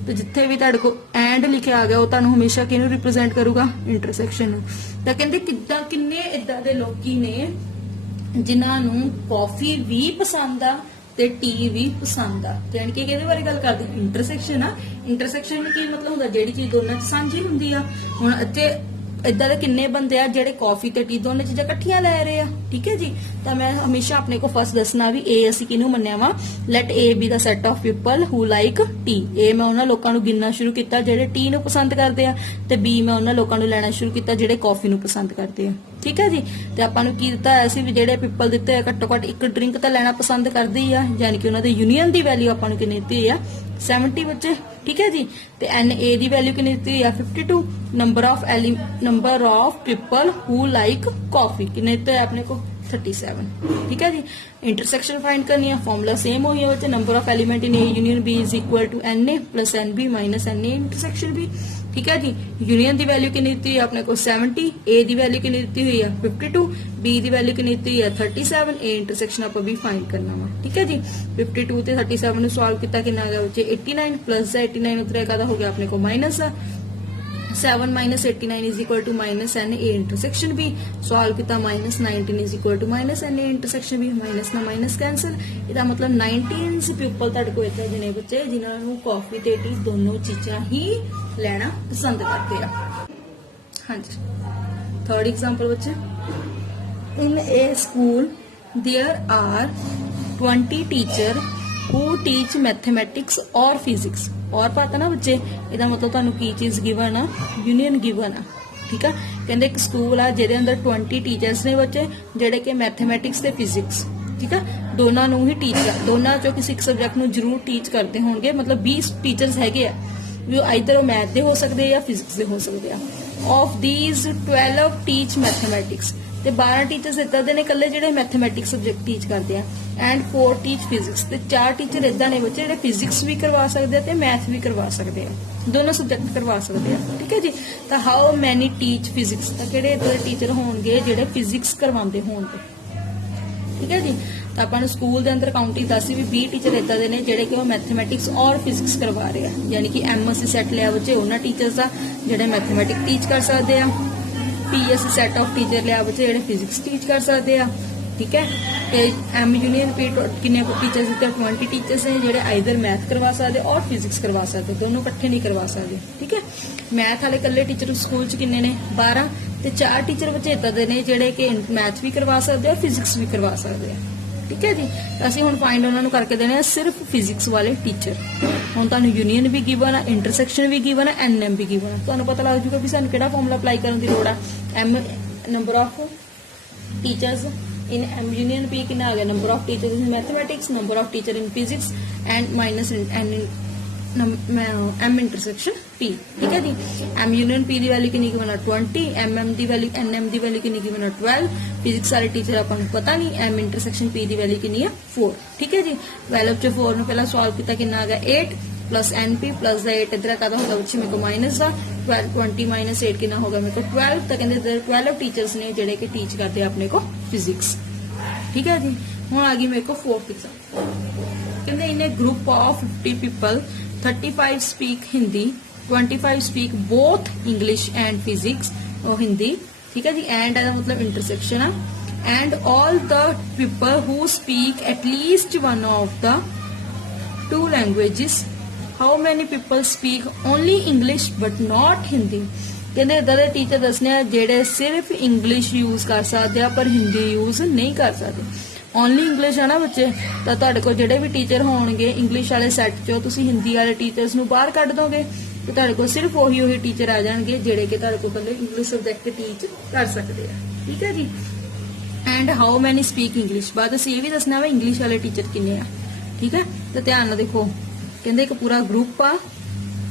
तो जिथे भी तुहाडे को एंड लिखे आ गया वो तुहानू हमेशा किहनू रिप्रेजेंट करूगा इंटरसेक्शन नू। तो कहंदे किद्दां किन्ने इदां दे लोकी ने जिन्हां नू कॉफी भी पसंद आ ਤੇ ਟੀ ਵੀ ਪਸੰਦ ਆ। ਯਾਨੀ ਕਿ ਕਿਹਦੇ ਬਾਰੇ ਗੱਲ ਕਰਦੇ, ਇੰਟਰਸੈਕਸ਼ਨ ਆ। ਇੰਟਰਸੈਕਸ਼ਨ ਕੀ ਮਤਲਬ ਹੁੰਦਾ, ਜਿਹੜੀ ਚੀਜ਼ ਦੋਨਾਂ 'ਚ ਸਾਂਝੀ ਹੁੰਦੀ ਆ। ਹੁਣ ਇੱਥੇ ਇਦਾਂ ਦੇ ਕਿੰਨੇ ਬੰਦੇ ਆ ਜਿਹੜੇ ਕਾਫੀ ਤੇ ਟੀ ਦੋਨੇ ਚੀਜ਼ਾਂ ਇਕੱਠੀਆਂ ਲੈ ਰਹੇ ਆ, ਠੀਕ ਹੈ ਜੀ। ਤਾਂ ਮੈਂ ਹਮੇਸ਼ਾ ਆਪਣੇ ਕੋ ਫਸਟ ਦੱਸਣਾ ਵੀ ਏ ਅਸੀਂ ਕਿਹਨੂੰ ਮੰਨਿਆ ਵਾ, ਲੈਟ ਏ ਬੀ ਦਾ set of people who like tea. ਏ ਮੈਂ ਉਹਨਾਂ ਲੋਕਾਂ ਨੂੰ ਗਿਣਨਾ ਸ਼ੁਰੂ ਕੀਤਾ ਜਿਹੜੇ ਟੀ ਨੂੰ ਪਸੰਦ ਕਰਦੇ ਆ, ਤੇ ਬੀ ਮੈਂ ਉਹਨਾਂ ਲੋਕਾਂ ਨੂੰ ਲੈਣਾ ਸ਼ੁਰੂ ਕੀਤਾ ਜਿਹੜੇ ਕਾਫੀ ਨੂੰ ਪਸੰਦ ਕਰਦੇ ਆ, ਠੀਕ ਹੈ ਜੀ। ਤੇ ਆਪਾਂ ਨੂੰ ਕੀ ਦਿੱਤਾ ਹੋਇਆ ਸੀ ਵੀ ਜਿਹੜੇ ਪੀਪਲ ਦਿੱਤੇ ਆ ਘੱਟੋ ਘੱਟ ਇੱਕ ਡਰਿੰਕ ਤਾਂ ਲੈਣਾ ਪਸੰਦ ਕਰਦੇ ਹੀ ਆ, ਯਾਨੀ ਕਿ ਉਹਨਾਂ ਦੇ ਯੂਨੀਅਨ ਦੀ ਵੈਲਿਊ ਆਪਾਂ ਨੂੰ ਕਿੰਨੀ ਦਿੱਤੀ ਆ 70 ਬੱਚੇ, ਠੀਕ ਹੈ ਜੀ। ਤੇ ਐਨ ਏ ਦੀ ਵੈਲਿਊ ਕਿੰਨੀ ਦਿੱਤੀ ਆ 52। Number of people who like coffee ਕਿੰਨੇ ਦਿੱਤੇ ਆਪਣੇ ਕੋ 37, ਠੀਕ ਹੈ ਜੀ। ਇੰਟਰਸੈਕਸ਼ਨ ਫਾਈਂਡ ਕਰਨੀ ਆ, ਫਾਰਮੂਲਾ ਸੇਮ ਹੋਈ ਹੈ ਬੱਚੇ, number of element in A union B is equal to NA plus NB minus NA intersection B, ਠੀਕ ਹੈ ਜੀ। ਯੂਨੀਅਨ ਦੀ ਵੈਲਿਊ ਕਿੰਨੀ ਦਿੱਤੀ ਹੈ ਆਪਣੇ ਕੋਲ 70, ਏ ਦੀ ਵੈਲਿਊ ਕਿੰਨੀ ਦਿੱਤੀ ਹੋਈ ਆ 52, ਬੀ ਦੀ ਵੈਲਿਊ ਕਿੰਨੀ ਦਿੱਤੀ ਹੈ 37, ਏ ਇੰਟਰਸੈਕਸ਼ਨ ਆਪਾਂ ਵੀ ਫਾਈਂਡ ਕਰਨਾ ਵਾ, ਠੀਕ ਹੈ ਜੀ। 52 ਤੇ 37 ਨੂੰ ਸੋਲਵ ਕੀਤਾ ਕਿੰਨਾ ਆ ਗਿਆ ਬੱਚੇ 89 ਪਲੱਸ 89 ਉਤਰਿਆ ਕਾਹਦਾ ਹੋ ਗਿਆ ਆਪਣੇ ਕੋਲ minus 7 minus 89 is equal to minus NA intersection B। Solve किया minus 19 is equal to minus NA intersection B। Minus ना माइनस कैंसिल, इसका मतलब 19 पीपल ਤੁਹਾਡੇ ਕੋਲ ਇੱਥੇ ਜਿਹਨੇ ਬੱਚੇ ਜਿਨ੍ਹਾਂ ਨੂੰ ਕਾਫੀ ਤੇ ਟੀ ਦੋਨੋਂ ਚੀਜ਼ਾਂ ਹੀ ਲੈਣਾ ਪਸੰਦ ਕਰਦੇ ਆ। ਹਾਂਜੀ, ਥਰਡ ਐਗਜ਼ਾਮਪਲ ਬੱਚੇ, in a school there are 20 teacher who teach mathematics or physics। और पता ना बच्चे ਇਹਦਾ मतलब ਤੁਹਾਨੂੰ ਕੀ ਚੀਜ਼ ਗਿਵਨ ਆ, ਯੂਨੀਅਨ ਗਿਵਨ ਆ, ਠੀਕ ਆ। ਕਹਿੰਦੇ ਇੱਕ ਸਕੂਲ ਆ ਜਿਹਦੇ ਅੰਦਰ 20 ਟੀਚਰਸ ਨੇ ਬੱਚੇ ਜਿਹੜੇ ਕਿ ਮੈਥਮੈਟਿਕਸ ਤੇ ਫਿਜ਼ਿਕਸ, ਠੀਕ ਆ, ਦੋਨਾਂ ਨੂੰ ਹੀ ਟੀਚ ਕਰ, ਦੋਨਾਂ ਚੋਂ ਕਿਸੇ ਇੱਕ ਸਬਜੈਕਟ ਨੂੰ ਜ਼ਰੂਰ ਟੀਚ ਕਰਦੇ ਹੋਣਗੇ। ਮਤਲਬ 20 ਟੀਚਰਸ ਹੈਗੇ ਆ ਵੀ ਆਈਦਰ ਉਹ ਮੈਥ ਦੇ ਹੋ ਸਕਦੇ ਆ ਜਾਂ ਫਿਜ਼ਿਕਸ ਦੇ ਹੋ ਸਕਦੇ ਆ। ਆਫ ਥੀਸ 12 ਟੀਚ ਮੈਥਮੈਟਿਕਸ, ਤੇ 12 ਟੀਚਰਸ ਇਦਾਂ ਦੇ ਨੇ ਇਕੱਲੇ ਜਿਹੜੇ ਮੈਥਮੈਟਿਕਸ ਸਬਜੈਕਟ ਟੀਚ ਕਰਦੇ ਆ, ਐਂਡ 4 ਟੀਚ ਫਿਜ਼ਿਕਸ, ਤੇ 4 ਟੀਚਰ ਇਦਾਂ ਨੇ ਬੱਚੇ ਜਿਹੜੇ ਫਿਜ਼ਿਕਸ ਵੀ ਕਰਵਾ ਸਕਦੇ ਆ ਤੇ ਮੈਥ ਵੀ ਕਰਵਾ ਸਕਦੇ ਆ, ਦੋਨੋਂ ਸਬਜੈਕਟ ਕਰਵਾ ਸਕਦੇ ਆ, ਠੀਕ ਹੈ ਜੀ। ਤਾਂ ਹਾਊ ਮੈਨੀ ਟੀਚ ਫਿਜ਼ਿਕਸ, ਤਾਂ ਕਿਹੜੇ ਇਦਾਂ ਦੇ ਟੀਚਰ ਹੋਣਗੇ ਜਿਹੜੇ ਫਿਜ਼ਿਕਸ ਕਰਵਾਉਂਦੇ ਹੋਣਗੇ, ਠੀਕ ਹੈ ਜੀ। ਤਾਂ ਆਪਾਂ ਨੂੰ ਸਕੂਲ ਦੇ ਅੰਦਰ ਕਾਊਂਟ ਕੀਤਾ ਸੀ ਵੀ 20 ਟੀਚਰ ਇਦਾਂ ਦੇ ਨੇ ਜਿਹੜੇ ਕਿ ਉਹ ਮੈਥਮੈਟਿਕਸ ਔਰ ਫਿਜ਼ਿਕਸ ਕਰਵਾ ਰਹੇ ਆ, ਯਾਨੀ ਕਿ ਐਮਐਸਸੀ ਸੈਟ ਲਿਆ ਬੱਚੇ ਉਹਨਾਂ ਟੀਚਰਸ ਦਾ ਜਿਹੜੇ ਮੈਥਮੈਟਿਕਸ ਟੀਚ ਕਰ ਸਕਦੇ ਆ, ਪੀਐਸਸੀ ਸੈਟ ਆਫ ਟੀਚਰ ਲਿਆ ਬੱਚੇ ਜਿਹੜੇ ਫਿਜ਼ਿਕਸ ਟੀਚ ਕਰ ਸਕਦੇ ਆ, ਠੀਕ ਹੈ। ਤੇ ਐਮ ਯੂਨੀਅਨ ਪੀ ਕਿੰਨੇ ਟੀਚਰਸ ਦਿੱਤੇ 20 ਟੀਚਰਸ ਨੇ ਜਿਹੜੇ ਆਈਦਰ ਮੈਥ ਕਰਵਾ ਸਕਦੇ ਔਰ ਫਿਜ਼ਿਕਸ ਕਰਵਾ ਸਕਦੇ, ਦੋਨੋਂ ਇਕੱਠੇ ਨਹੀਂ ਕਰਵਾ ਸਕਦੇ, ਠੀਕ ਹੈ। ਮੈਥ ਵਾਲੇ ਇਕੱਲੇ ਟੀਚਰ ਸਕੂਲ 'ਚ ਕਿੰਨੇ ਨੇ 12, ਤੇ 4 ਟੀਚਰ ਬੱਚੇ ਇਦਾਂ ਦੇ ਨੇ ਜਿਹੜੇ ਕਿ ਮੈਥ ਵੀ ਕਰਵਾ ਸਕਦੇ ਆ ਫਿਜ਼ਿਕਸ ਵੀ ਕਰਵਾ ਸਕਦੇ ਆ, ਠੀਕ ਹੈ ਜੀ। ਅਸੀਂ ਹੁਣ ਫਾਈਂਡ ਉਹਨਾਂ ਨੂੰ ਕਰਕੇ ਦੇਣੇ ਆ ਸਿਰਫ ਫਿਜ਼ਿਕਸ ਵਾਲੇ ਟੀਚਰ। ਹੁਣ ਤੁਹਾਨੂੰ ਯੂਨੀਅਨ ਵੀ ਗਿਵਨ ਆ, ਇੰਟਰਸੈਕਸ਼ਨ ਵੀ ਗਿਵਨ ਆ, ਐਨਐਮ ਵੀ ਗਿਵਨ ਆ, ਤੁਹਾਨੂੰ ਪਤਾ ਲੱਗ ਜੂਗਾ ਵੀ ਸਾਨੂੰ ਕਿਹੜਾ ਫਾਰਮੂਲਾ ਅਪਲਾਈ ਕਰਨ ਦੀ ਲੋੜ ਆ। M number of teachers in M union P कितना आ गया, number of teachers in mathematics, number of teacher in physics and minus M intersection P, ठीक है जी। M union P दी वैल्यू कितनी की बना 20, MM दी वैल्यू NM दी वैल्यू कितनी की बना 12, फिजिक्स वाले टीचर अपन को पता नहीं, M intersection P दी वैल्यू कितनी है 4, ठीक है जी। 12 च 4 ਨੂੰ ਪਹਿਲਾਂ ਸੋਲਵ ਕੀਤਾ ਕਿੰਨਾ ਆ ਗਿਆ 8 प्लस NP प्लस 8 इधर का होगा बच्चे मेरे को माइनस का 20 माइनस 8 कितना होगा मेरे को 12। तो कहते 12 टीचर्स ने जेडे कि टीच करते हैं अपने को फिजिक्स, ठीक है जी। हूँ आ गई मेरे को 4th एग्जाम्पल, कहते in a group of 50 people 35 speak Hindi, 25 speak both English and physics और हिंदी, ठीक है जी। एंड मतलब इंटरसेक्शन है and all the people who speak at least one of the 2 languages. How many people speak only English but not Hindi. कहते इदा दे teacher दसने जेडे सिर्फ इंग्लिश यूज कर सकते हैं पर हिंदी यूज नहीं कर सकते। ओनली इंग्लिश है ना बच्चे, तो तुहाडे कोल जेडे भी टीचर होणगे इंग्लिश वाले सैट चो तुसीं हिंदी वाले टीचर्स नूं बाहर कढ दोगे, तो तुहाडे कोल सिर्फ ओही टीचर आ जाणगे जेडे कि तुहाडे कोल कल्ले इंग्लिश सब्जैक्ट टीच कर सकते हैं, ठीक है जी। And how many speak English, बाद असीं ये भी दसना वा इंग्लिश वाले टीचर किन्ने आ, ठीक है। तो ध्यान नाल देखो, कहते एक पूरा ग्रुप आ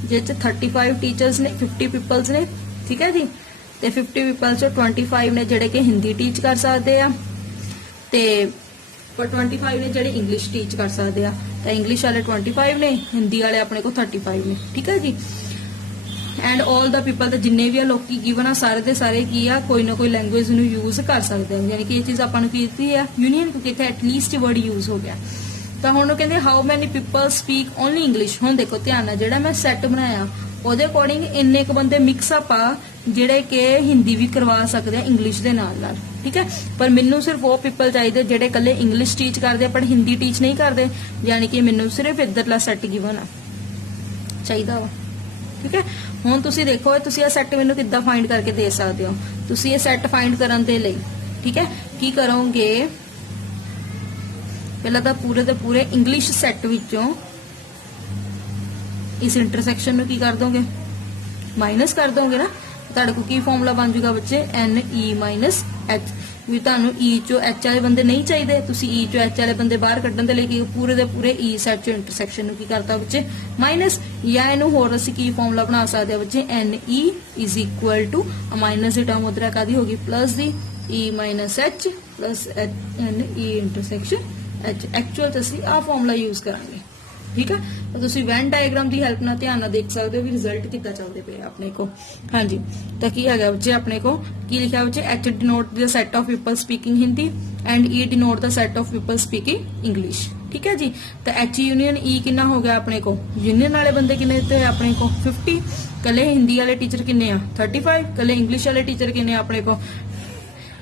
जिस 35 टीचर्स ने 50 पीपल्स ने, ठीक है जी। तो 50 पीपल चो 25 ने जेडे कि हिंदी टीच कर सकते हैं, पर 25 ने जेडे इंग्लिश टीच कर सकते हैं। तो इंग्लिश वाले 25 ने, हिंदी वाले अपने को 35 ने, ठीक है जी। एंड ऑल द पीपल जिन्ने भी लोग गिवन आ सारे के सारे की आ कोई ना कोई लैंग्वेज यूज कर सकते हैं, यानी कि ये चीज अपन की है यूनियन, क्योंकि इतने एटलीस्ट वर्ड यूज हो गया। तो हम कहते how many people speak only English. हम देखो ध्यान है जो मैं सैट बनाया ਉਹਦੇ ਅਕੋਰਡਿੰਗ ਇੰਨੇ ਕੁ ਬੰਦੇ ਮਿਕਸ ਅਪ ਆ ਜਿਹੜੇ ਕਿ ਹਿੰਦੀ ਵੀ ਕਰਵਾ ਸਕਦੇ ਆ ਇੰਗਲਿਸ਼ ਦੇ ਨਾਲ ਨਾਲ, ਠੀਕ ਹੈ। ਪਰ ਮੈਨੂੰ ਸਿਰਫ ਉਹ ਪੀਪਲ ਚਾਹੀਦੇ ਜਿਹੜੇ ਇਕੱਲੇ ਇੰਗਲਿਸ਼ ਟੀਚ ਕਰਦੇ ਪਰ ਹਿੰਦੀ ਟੀਚ ਨਹੀਂ ਕਰਦੇ, ਯਾਨੀ ਕਿ ਮੈਨੂੰ ਸਿਰਫ ਇੱਧਰਲਾ ਸੈੱਟ ਗਿਵਨ ਆ ਚਾਹੀਦਾ ਵਾ, ਠੀਕ ਹੈ। ਹੁਣ ਤੁਸੀਂ ਦੇਖੋ ਤੁਸੀਂ ਇਹ ਸੈੱਟ ਮੈਨੂੰ ਕਿੱਦਾਂ ਫਾਈਂਡ ਕਰਕੇ ਦੇ ਸਕਦੇ ਹੋ। ਤੁਸੀਂ ਇਹ ਸੈੱਟ ਫਾਈਂਡ ਕਰਨ ਦੇ ਲਈ, ਠੀਕ ਹੈ, ਕੀ ਕਰੋਗੇ, ਪਹਿਲਾਂ ਤਾਂ ਪੂਰੇ ਦੇ ਪੂਰੇ ਇੰਗਲਿਸ਼ ਸੈੱਟ ਵਿੱਚੋਂ ਇਸ ਇੰਟਰਸੈਕਸ਼ਨ ਨੂੰ ਕੀ ਕਰ ਦੋਗੇ, ਮਾਈਨਸ ਕਰ ਦੋਗੇ ਨਾ। ਤੁਹਾਡੇ ਕੋਲ ਕੀ ਫਾਰਮੂਲਾ ਬਣ ਜਾਊਗਾ ਬੱਚੇ, NE ਮਾਈਨਸ H। ਵੀ ਤੁਹਾਨੂੰ E ਚੋਂ H ਵਾਲੇ ਬੰਦੇ ਨਹੀਂ ਚਾਹੀਦੇ, ਤੁਸੀਂ E ਚੋਂ H ਵਾਲੇ ਬੰਦੇ ਬਾਹਰ ਕੱਢਣ ਦੇ ਲਈ ਕੀ ਪੂਰੇ ਦੇ ਪੂਰੇ E ਸੈੱਟ ਚੋਂ ਇੰਟਰਸੈਕਸ਼ਨ ਨੂੰ ਕੀ ਕਰਤਾ ਬੱਚੇ, ਮਾਈਨਸ। ਜਾਂ ਇਹਨੂੰ ਹੋਰ ਅਸੀਂ ਕੀ ਫਾਰਮੂਲਾ ਬਣਾ ਸਕਦੇ ਆ ਬੱਚੇ, NE is equal to minus ਦੀ ਟਰਮ ਉਧਰ ਕਾਦੀ ਹੋਗੀ ਪਲੱਸ ਦੀ E minus H plus NE intersection H। Actual ਚ ਅਸੀਂ ਆਹ ਫਾਰਮੂਲਾ ਯੂਜ਼ ਕਰਾਂਗੇ, ਠੀਕ ਹੈ। ਤਾਂ ਤੁਸੀਂ ਵੈਨ ਡਾਇਗਰਾਮ ਦੀ ਹੈਲਪ ਨਾਲ ਧਿਆਨ ਨਾਲ ਦੇਖ ਸਕਦੇ ਹੋ ਵੀ ਰਿਜ਼ਲਟ ਕਿੱਦਾਂ ਚੱਲਦੇ ਪਏ ਆਪਣੇ ਕੋ। ਹਾਂਜੀ, ਤਾਂ ਕੀ ਹੈਗਾ ਬੱਚੇ ਆਪਣੇ ਕੋ, ਕੀ ਲਿਖਿਆ ਬੱਚੇ, H denote the set of people speaking Hindi and E denote the set of people speaking English, ਠੀਕ ਹੈ ਜੀ। ਤਾਂ H ਯੂਨੀਅਨ E ਕਿੰਨਾ ਹੋ ਗਿਆ ਆਪਣੇ ਕੋ, ਯੂਨੀਅਨ ਵਾਲੇ ਬੰਦੇ ਕਿੰਨੇ ਦਿੱਤੇ ਆਪਣੇ ਕੋ 50, ਕੱਲੇ ਹਿੰਦੀ ਵਾਲੇ ਟੀਚਰ ਕਿੰਨੇ ਆ 35, ਕੱਲੇ ਇੰਗਲਿਸ਼ ਵਾਲੇ ਟੀਚਰ ਕਿੰਨੇ ਆ ਆਪਣੇ ਕੋ,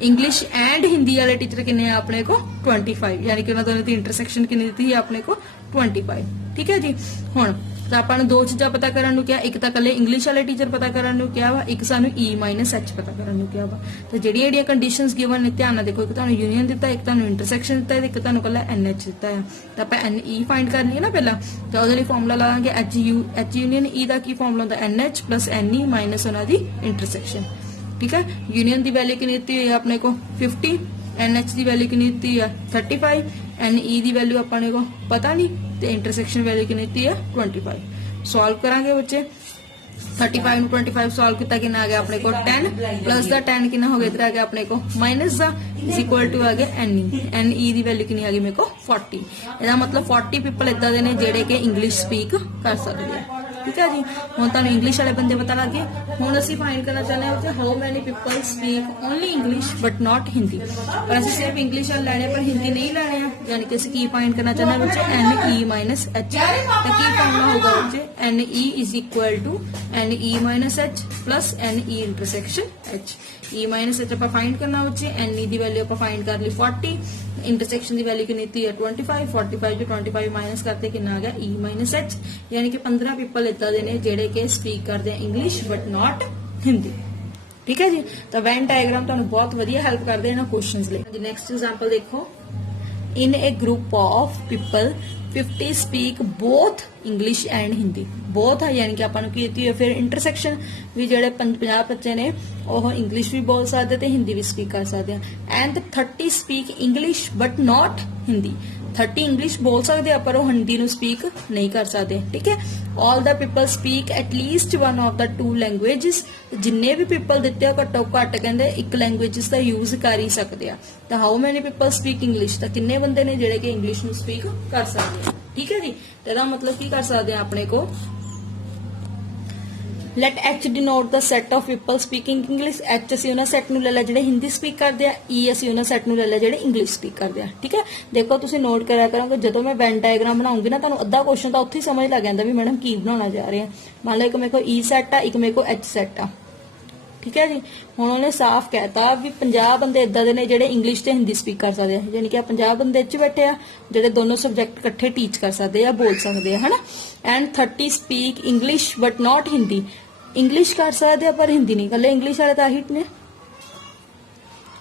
ਇੰਗਲਿਸ਼ ਐਂਡ ਹਿੰਦੀ ਵਾਲੇ ਟੀਚਰ ਕਿੰਨੇ ਆ ਆਪਣੇ ਕੋ 25, ਯਾਨੀ ਕਿ ਉਹਨਾਂ ਦੋਨਾਂ ਦੀ ਇੰਟਰਸੈਕਸ਼ਨ ਕਿੰਨੀ ਦਿੱਤੀ ਹੈ ਆਪਣੇ ਕੋ 25, ਠੀਕ ਹੈ ਜੀ। ਹੁਣ ਤਾਂ ਆਪਾਂ ਨੂੰ ਦੋ ਚੀਜ਼ਾਂ ਪਤਾ ਕਰਨ ਨੂੰ ਕਿਹਾ, ਇੱਕ ਤਾਂ ਕੱਲੇ ਇੰਗਲਿਸ਼ ਵਾਲੇ ਟੀਚਰ ਪਤਾ ਕਰਨ ਨੂੰ ਕਿਹਾ ਵਾ, ਇੱਕ ਸਾਨੂੰ E ਮਾਈਨਸ H ਪਤਾ ਕਰਨ ਨੂੰ ਕਿਹਾ ਵਾ। ਤਾਂ ਜਿਹੜੀਆਂ ਜਿਹੜੀਆਂ ਕੰਡੀਸ਼ਨਸ ਗਿਵਨ ਨੇ ਧਿਆਨ ਨਾਲ ਦੇਖੋ, ਇੱਕ ਤੁਹਾਨੂੰ ਯੂਨੀਅਨ ਦਿੱਤਾ, ਇੱਕ ਤੁਹਾਨੂੰ ਇੰਟਰਸੈਕਸ਼ਨ ਦਿੱਤਾ, ਇੱਕ ਤੁਹਾਨੂੰ ਕੱਲਾ NH ਦਿੱਤਾ ਹੈ। ਤਾਂ ਆਪਾਂ NE ਫਾਈਂਡ ਕਰਨੀ ਹੈ ਨਾ ਪਹਿਲਾਂ, ਤਾਂ ਉਹਦੇ ਲਈ ਫਾਰਮੂਲਾ ਲਾਵਾਂਗੇ H ਯੂਨੀਅਨ E ਦਾ ਕੀ ਫਾਰਮੂਲਾ ਹੁੰਦਾ, NH ਪਲੱਸ NE ਮਾਈਨਸ ਉਹਨਾਂ ਦੀ ਇੰਟਰਸੈਕਸ਼ਨ, ਠੀਕ ਹੈ। ਯੂਨੀਅਨ ਦੀ ਵੈਲਿਊ ਕਿੰਨੀ ਦਿੱਤੀ ਹੋਈ ਹੈ ਆਪਣੇ ਕੋ 50, NH ਦੀ ਵੈਲਿਊ ਕਿੰਨੀ ਦਿੱਤੀ ਹੈ 35, NE ਦੀ ਵੈਲਿਊ ਆਪਣੇ ਕੋ ਪਤਾ ਨਹੀਂ, ਤੇ ਇੰਟਰਸੈਕਸ਼ਨ ਵੈਲਿਊ ਕਿੰਨੀ ਦਿੱਤੀ ਹੈ 25। ਸੋਲਵ ਕਰਾਂਗੇ ਬੱਚੇ, 35 ਨੂੰ 25 ਸੋਲਵ ਕੀਤਾ ਕਿੰਨਾ ਆ ਗਿਆ ਆਪਣੇ ਕੋ 10 ਪਲੱਸ ਦਾ 10 ਕਿੰਨਾ ਹੋ ਗਿਆ ਇਧਰ ਆ ਗਿਆ ਆਪਣੇ ਕੋ ਮਾਈਨਸ ਦਾ ਇਜ਼ ਇਕੁਅਲ ਟੂ ਆ ਗਿਆ NE ਦੀ ਵੈਲਿਊ ਕਿੰਨੀ ਆ ਗਈ ਮੇਰੇ ਕੋ 40। ਇਹਦਾ ਮਤਲਬ 40 ਪੀਪਲ ਇਦਾਂ ਦੇ ਨੇ ਜਿਹੜੇ ਕਿ ਇੰਗਲਿਸ਼ ਸਪੀਕ ਕਰ ਸਕਦੇ ਆ, ਠੀਕ ਹੈ ਜੀ। ਹੁਣ ਤੁਹਾਨੂੰ ਇੰਗਲਿਸ਼ ਵਾਲੇ ਬੰਦੇ ਪਤਾ ਲੱਗ ਗਏ। ਹੁਣ ਅਸੀਂ ਫਾਈਂਡ ਕਰਨਾ ਚਾਹੁੰਦੇ ਹਾਂ ਕਿ how many people speak only English but not Hindi. ਪਰ ਅਸੀਂ ਸਿਰਫ ਇੰਗਲਿਸ਼ ਵਾਲੇ ਲੈਣੇ ਪਰ ਹਿੰਦੀ ਨਹੀਂ ਲੈਣੇ ਆ, ਯਾਨੀ ਕਿ ਅਸੀਂ ਕੀ ਫਾਈਂਡ ਕਰਨਾ ਚਾਹੁੰਦੇ ਹਾਂ ਬੱਚੇ NE ਮਾਈਨਸ H। ਤਾਂ ਕੀ ਫਾਰਮੂਲਾ ਹੋਊਗਾ ਬੱਚੇ, NE is equal to NE minus H plus NE intersection H। E minus H ਆਪਾਂ ਫਾਈਂਡ ਕਰਨਾ ਬੱਚੇ, NE ਦੀ ਵੈਲਿਊ ਆਪਾਂ ਫਾਈਂਡ ਕਰ ਲਈ 40, ਇੰਟਰਸੈਕਸ਼ਨ ਦੀ ਵੈਲਿਊ ਕਿੰਨੀ ਦਿੱਤੀ ਹੈ 25, 45 ਤੋਂ 25 ਮਾਈਨਸ ਕਰਤੇ ਕਿੰਨਾ ਆ ਗਿਆ E ਮਾਈਨਸ H। ਯਾਨੀ ਕਿ 15 ਪੀਪਲ ਇਦਾਂ ਦੇ ਨੇ ਜਿਹੜੇ ਕਿ ਸਪੀਕ ਕਰਦੇ ਆ ਇੰਗਲਿਸ਼ ਬਟ ਨਾਟ ਹਿੰਦੀ, ਠੀਕ ਹੈ ਜੀ। ਤਾਂ ਵੈਨ ਡਾਇਗਰਾਮ ਤੁਹਾਨੂੰ ਬਹੁਤ ਵਧੀਆ ਹੈਲਪ ਕਰਦੇ ਇਹਨਾਂ ਕੁਐਸਚਨਸ ਲਈ। ਨੈਕਸਟ ਐਗਜ਼ਾਮਪਲ ਦੇਖੋ, in a group of people 50 speak both English and Hindi। both ਹੈ ਯਾਨੀ ਕਿ ਆਪਾਂ ਨੂੰ ਕੀ ਦਿੱਤੀ ਹੈ ਫਿਰ ਇੰਟਰਸੈਕਸ਼ਨ, ਵੀ ਜਿਹੜੇ 50 ਬੱਚੇ ਨੇ ਉਹ ਇੰਗਲਿਸ਼ ਵੀ ਬੋਲ ਸਕਦੇ ਤੇ ਹਿੰਦੀ ਵੀ ਸਪੀਕ ਕਰ ਸਕਦੇ ਆ। And 30 speak English but not Hindi। 30 English ਬੋਲ ਸਕਦੇ ਆ ਪਰ ਉਹ ਹਿੰਦੀ ਨੂੰ ਸਪੀਕ ਨਹੀਂ ਕਰ ਸਕਦੇ, ਠੀਕ ਹੈ। All the people speak at least one of the two languages. ਜਿੰਨੇ ਵੀ ਪੀਪਲ ਦਿੱਤੇ ਆ ਘੱਟੋ ਘੱਟ ਕਹਿੰਦੇ ਇੱਕ ਲੈਂਗੁਏਜਸ ਦਾ ਯੂਜ਼ ਕਰ ਹੀ ਸਕਦੇ ਆ। ਤਾਂ how many people speak English, ਤਾਂ ਕਿੰਨੇ ਬੰਦੇ ਨੇ ਜਿਹੜੇ ਕਿ ਇੰਗਲਿਸ਼ ਨੂੰ ਸਪੀਕ ਕਰ ਸਕਦੇ ਆ, ਠੀਕ ਹੈ ਜੀ। ਇਹਦਾ ਮਤਲਬ ਕੀ ਕਰ ਸਕਦੇ ਆ ਆਪਣੇ ਕੋ, let H denote the set of people speaking English। H ਅਸੀਂ ਉਹਨਾਂ ਸੈੱਟ ਨੂੰ ਲੈ ਲਿਆ ਜਿਹੜੇ ਹਿੰਦੀ ਸਪੀਕ ਕਰਦੇ ਆ, E ਅਸੀਂ ਉਹਨਾਂ ਸੈੱਟ ਨੂੰ ਲੈ ਲਿਆ ਜਿਹੜੇ ਇੰਗਲਿਸ਼ ਸਪੀਕ ਕਰਦੇ ਆ, ਠੀਕ ਹੈ। ਦੇਖੋ ਤੁਸੀਂ ਨੋਟ ਕਰਿਆ ਕਰੋਗੇ, ਜਦੋਂ ਮੈਂ ਵੈਨ ਡਾਇਗਰਾਮ ਬਣਾਉਂਗੀ ਨਾ ਤੁਹਾਨੂੰ ਅੱਧਾ ਕੁਐਸਚਨ ਤਾਂ ਉੱਥੇ ਹੀ ਸਮਝ ਲੱਗ ਜਾਂਦਾ ਵੀ ਮੈਡਮ ਕੀ ਬਣਾਉਣਾ ਜਾ ਰਹੇ ਆ। ਮੰਨ ਲਓ ਇੱਕ ਮੇਰੇ ਕੋਲ E ਸੈੱਟ ਆ, ਇੱਕ ਮੇਰੇ ਕੋਲ H ਸੈੱਟ ਆ, ਠੀਕ ਹੈ ਜੀ। ਹੁਣ ਉਹਨੇ ਸਾਫ਼ ਕਹਿਤਾ ਵੀ 50 ਬੰਦੇ ਇਦਾਂ ਦੇ ਨੇ ਜਿਹੜੇ ਇੰਗਲਿਸ਼ ਤੇ ਹਿੰਦੀ ਸਪੀਕ ਕਰ ਸਕਦੇ ਆ, ਯਾਨੀ ਕਿ 50 ਬੰਦੇ ਇੱਥੇ ਬੈਠੇ ਆ ਜਿਹੜੇ ਦੋਨੋਂ ਸਬਜੈਕਟ ਇਕੱਠੇ ਟੀਚ ਕਰ ਸਕਦੇ ਆ, ਬੋਲ ਸਕਦੇ ਆ, ਹਨਾ। And 30 speak English but not Hindi. English ਕਰ ਸਕਦੇ ਆ ਪਰ ਹਿੰਦੀ ਨਹੀਂ, ਕੱਲੇ ਇੰਗਲਿਸ਼ ਵਾਲੇ ਤਾਂ ਆਹੀ ਨੇ।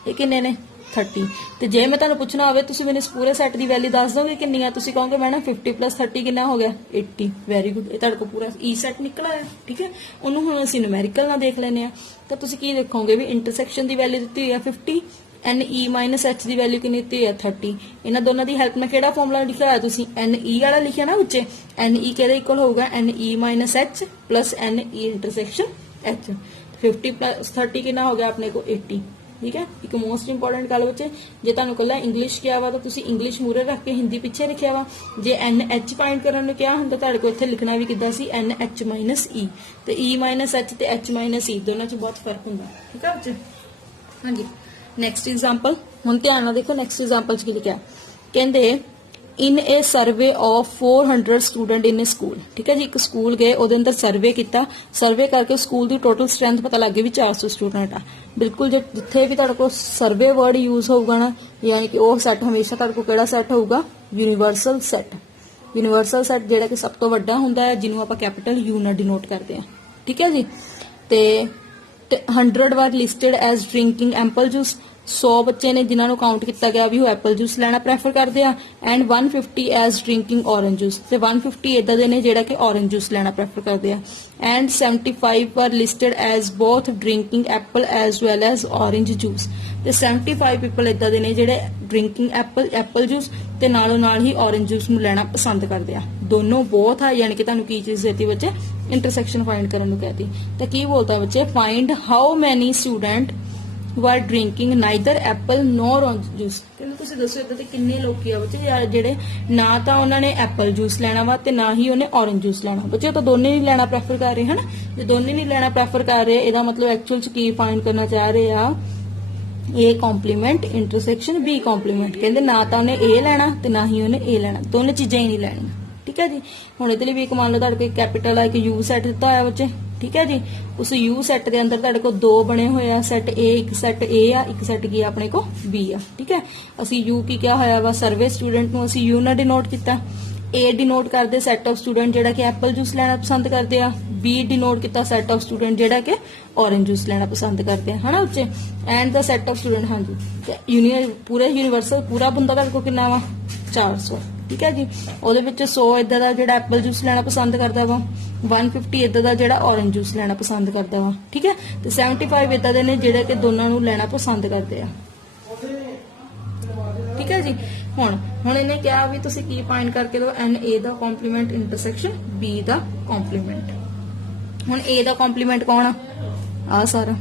ਇਹ ਕਿੰਨੇ ਨੇ 30। ਤੇ ਜੇ ਮੈਂ ਤੁਹਾਨੂੰ ਪੁੱਛਣਾ ਹੋਵੇ ਤੁਸੀਂ ਮੈਨੂੰ ਇਸ ਪੂਰੇ ਸੈੱਟ ਦੀ ਵੈਲਿਊ ਦੱਸ ਦੋਗੇ ਕਿੰਨੀ ਆ, ਤੁਸੀਂ ਕਹੋਗੇ ਮੈਡਮ 50 ਪਲੱਸ 30 ਕਿੰਨਾ ਹੋ ਗਿਆ 80। ਵੈਰੀ ਗੁੱਡ, ਇਹ ਤੁਹਾਡੇ ਕੋਲ ਪੂਰਾ E ਸੈੱਟ ਨਿਕਲ ਆਇਆ, ਠੀਕ ਹੈ। ਉਹਨੂੰ ਹੁਣ ਅਸੀਂ ਨਿਊਮੈਰੀਕਲ ਨਾਲ ਦੇਖ ਲੈਨੇ ਆ। ਤਾਂ ਤੁਸੀਂ ਕੀ ਦੇਖੋਗੇ ਵੀ ਇੰਟਰਸੈਕਸ਼ਨ ਦੀ ਵੈਲਿਊ ਦਿੱਤੀ ਹੋਈ ਆ 50, NE ਮਾਈਨਸ H ਦੀ ਵੈਲਿਊ ਕਿੰਨੀ ਦਿੱਤੀ ਹੈ 30। ਇਹਨਾਂ ਦੋਨਾਂ ਦੀ ਹੈਲਪ ਨਾਲ ਕਿਹੜਾ ਫਾਰਮੂਲਾ ਲਿਖਿਆ ਹੋਇਆ ਤੁਸੀਂ, NE ਵਾਲਾ ਲਿਖਿਆ ਨਾ ਉੱਚੇ, NE ਕਿਹਦੇ ਇਕੁਅਲ ਹੋਊਗਾ NE minus H plus NE intersection H। 50 plus 30 ਕਿੰਨਾ ਹੋ ਗਿਆ ਆਪਣੇ ਕੋ 80, ਠੀਕ ਹੈ। ਇੱਕ ਮੋਸਟ ਇੰਪੋਰਟੈਂਟ ਗੱਲ ਬੱਚੇ, ਜੇ ਤੁਹਾਨੂੰ ਕੱਲਾ ਇੰਗਲਿਸ਼ ਕਿਹਾ ਵਾ ਤਾਂ ਤੁਸੀਂ ਇੰਗਲਿਸ਼ ਮੂਰੇ ਰੱਖ ਕੇ ਹਿੰਦੀ ਪਿੱਛੇ ਲਿਖਿਆ ਵਾ। ਜੇ NH ਫਾਈਂਡ ਕਰਨ ਨੂੰ ਕਿਹਾ ਹੁੰਦਾ ਤੁਹਾਡੇ ਕੋਲ ਇੱਥੇ ਲਿਖਣਾ ਵੀ ਕਿੱਦਾਂ ਸੀ NH ਮਾਈਨਸ E। ਤੇ E ਮਾਈਨਸ H ਤੇ H ਮਾਈਨਸ E ਦੋਨਾਂ 'ਚ ਬਹੁਤ ਫਰਕ ਹੁੰਦਾ, ਠੀਕ ਹੈ ਬੱਚੇ। ਹਾਂਜੀ, ਨੈਕਸਟ ਐਗਜ਼ਾਮਪਲ ਹੁਣ ਧਿਆਨ ਨਾਲ ਦੇਖੋ। ਨੈਕਸਟ ਐਗਜ਼ਾਮਪਲ 'ਚ ਕੀ ਲਿਖਿਆ, ਕਹਿੰਦੇ in a survey of 400 student in a school. ਠੀਕ ਹੈ ਜੀ, ਇੱਕ ਸਕੂਲ ਗਏ, ਉਹਦੇ ਅੰਦਰ ਸਰਵੇ ਕੀਤਾ, ਸਰਵੇ ਕਰਕੇ ਸਕੂਲ ਦੀ ਟੋਟਲ ਸਟਰੈਂਥ ਪਤਾ ਲੱਗ ਗਈ ਵੀ 400 ਸਟੂਡੈਂਟ ਆ। ਬਿਲਕੁਲ ਜਿੱਥੇ ਵੀ ਤੁਹਾਡੇ ਕੋਲ ਸਰਵੇ ਵਰਡ ਯੂਜ਼ ਹੋਊਗਾ ਨਾ, ਯਾਨੀ ਕਿ ਉਹ ਸੈੱਟ ਹਮੇਸ਼ਾ ਤੁਹਾਡੇ ਕੋਲ ਕਿਹੜਾ ਸੈੱਟ ਹੋਊਗਾ, ਯੂਨੀਵਰਸਲ ਸੈੱਟ। ਯੂਨੀਵਰਸਲ ਸੈੱਟ ਜਿਹੜਾ ਕਿ ਸਭ ਤੋਂ ਵੱਡਾ ਹੁੰਦਾ ਹੈ, ਜਿਹਨੂੰ ਆਪਾਂ ਕੈਪੀਟਲ ਯੂ ਨਾਲ ਡਿਨੋਟ ਕਰਦੇ ਹਾਂ। ਠੀਕ ਹੈ ਜੀ, ਤੇ 100 were listed as drinking apple juice. 100 ਬੱਚੇ ਨੇ ਜਿਨ੍ਹਾਂ ਨੂੰ ਕਾਊਂਟ ਕੀਤਾ ਗਿਆ ਵੀ ਉਹ ਐਪਲ ਜੂਸ ਲੈਣਾ ਪ੍ਰੈਫਰ ਕਰਦੇ ਆ। And 150 as drinking orange juice, ਤੇ 150 ਇਦਾਂ ਦੇ ਨੇ ਜਿਹੜਾ ਕਿ ਔਰੇਂਜ ਜੂਸ ਲੈਣਾ ਪ੍ਰੈਫਰ ਕਰਦੇ ਆ। And 75 were listed as both drinking apple as well as orange juice, ਤੇ 75 ਪੀਪਲ ਇਦਾਂ ਦੇ ਨੇ ਜਿਹੜੇ ਡਰਿੰਕਿੰਗ ਐਪਲ ਜੂਸ ਤੇ ਨਾਲੋਂ ਨਾਲ ਹੀ ਔਰੇਂਜ ਜੂਸ ਨੂੰ ਲੈਣਾ ਪਸੰਦ ਕਰਦੇ ਆ। ਦੋਨੋਂ ਬਹੁਤ ਆ, ਯਾਨੀ ਕਿ ਤੁਹਾਨੂੰ ਕੀ ਚੀਜ਼ ਦੇਤੀ ਬੱਚੇ, ਇੰਟਰਸੈਕਸ਼ਨ ਫਾਈਂਡ ਕਰਨ ਨੂੰ ਕਹਿਤੀ। ਤਾਂ ਕੀ ਬੋਲਤਾ ਬੱਚੇ, find how many student were drinking neither apple nor orange juice। ਕਹਿੰਦੇ ਤੁਸੀਂ ਦੱਸੋ ਇਦਾਂ ਤੇ ਕਿੰਨੇ ਲੋਕੀ ਆ ਬੱਚੇ ਜਿਹੜੇ ਨਾ ਤਾਂ ਉਹਨਾਂ ਨੇ ਐਪਲ ਜੂਸ ਲੈਣਾ ਵਾ ਤੇ ਨਾ ਹੀ ਉਹਨੇ ਔਰੇਂਜ ਜੂਸ ਲੈਣਾ। ਬੱਚੇ ਉਹ ਤਾਂ ਦੋਨੇ ਨਹੀਂ ਲੈਣਾ ਪ੍ਰੈਫਰ ਕਰ ਰਹੇ ਹਨ। ਜੇ ਦੋਨੇ ਨਹੀਂ ਲੈਣਾ ਪ੍ਰੈਫਰ ਕਰ ਰਹੇ, ਇਹਦਾ ਮਤਲਬ ਐਕਚੁਅਲ ਚ ਕੀ ਫਾਈਂਡ ਕਰਨਾ ਚਾਹ ਰਹੇ ਆ, A compliment intersection B compliment. ਕਹਿੰਦੇ ਨਾ ਤਾਂ ਉਹਨੇ A ਲੈਣਾ ਤੇ ਨਾ ਹੀ ਉਹਨੇ A ਲੈਣਾ, ਦੋਨੇ ਚੀਜ਼ਾਂ ਹੀ ਨਹੀਂ ਲੈਣੀਆਂ। ਠੀਕ ਹੈ ਜੀ, ਹੁਣ ਇਹਦੇ ਲਈ ਵੀ ਇੱਕ ਮੰਨ ਲਓ ਤੁਹਾਡੇ ਕੋਲ ਕੈਪੀਟਲ ਆ, ਇੱਕ ਯੂ ਸੈੱਟ ਦਿੱਤਾ ਹੋਇਆ ਬੱਚੇ। ਠੀਕ ਹੈ ਜੀ, ਉਸ ਯੂ ਸੈੱਟ ਦੇ ਅੰਦਰ ਤੁਹਾਡੇ ਕੋਲ ਦੋ ਬਣੇ ਹੋਏ ਆ ਸੈੱਟ A, ਇੱਕ ਸੈੱਟ A ਆ, ਇੱਕ ਸੈੱਟ ਕੀ ਆਪਣੇ ਕੋਲ B ਆ। ਠੀਕ ਹੈ, ਅਸੀਂ ਯੂ ਕੀ ਕਿਹਾ ਹੋਇਆ ਵਾ, ਸਰਵੇ ਸਟੂਡੈਂਟ ਨੂੰ ਅਸੀਂ ਯੂ ਨਾਲ ਡਿਨੋਟ ਕੀਤਾ। A ਡਿਨੋਟ ਕਰਦੇ ਸੈੱਟ ਆਫ ਸਟੂਡੈਂਟ ਜਿਹੜਾ ਕਿ ਐਪਲ ਜੂਸ ਲੈਣਾ ਪਸੰਦ ਕਰਦੇ ਆ। B ਡਿਨੋਟ ਕੀਤਾ ਸੈੱਟ ਆਫ ਸਟੂਡੈਂਟ ਜਿਹੜਾ ਕਿ ਔਰੇਂਜ ਜੂਸ ਲੈਣਾ ਪਸੰਦ ਕਰਦੇ ਆ, ਹਨਾ ਉੱਚੇ। And the set of student, ਹਾਂਜੀ ਯੂਨੀਅਨ ਪੂਰੇ ਯੂਨੀਵਰਸਲ ਪੂਰਾ ਬੰਦਾ ਤੁਹਾਡੇ ਕੋਲ ਕਿੰਨਾ ਵਾ, 400। ਠੀਕ ਹੈ ਜੀ, ਉਹਦੇ ਵਿੱਚ 100 ਇਦਾਂ ਦਾ ਜਿਹੜਾ ਐਪਲ ਜੂਸ ਲੈਣਾ ਪਸੰਦ ਕਰਦਾ ਵਾ, 150 ਇਦਾਂ ਦਾ ਜਿਹੜਾ ਔਰੇਂਜ ਜੂਸ ਲੈਣਾ ਪਸੰਦ ਕਰਦਾ ਵਾ। ਠੀਕ ਹੈ, ਤੇ 75 ਇਦਾਂ ਦੇ ਨੇ ਜਿਹੜੇ ਕਿ ਦੋਨਾਂ ਨੂੰ ਲੈਣਾ ਪਸੰਦ ਕਰਦੇ ਆ। ਠੀਕ ਹੈ ਜੀ, ਹੁਣ ਇਹਨੇ ਕਿਹਾ ਵੀ ਤੁਸੀਂ ਕੀ ਫਾਈਂਡ ਕਰਕੇ ਦਿਓ, ਐਨ ਏ ਦਾ ਕੰਪਲੀਮੈਂਟ ਇੰਟਰਸੈਕਸ਼ਨ ਬੀ ਦਾ ਕੰਪਲੀਮੈਂਟ। ਹੁਣ ਏ ਦਾ ਕੰਪਲੀਮੈਂਟ ਕੌਣ ਆ ਸਾਰਾ,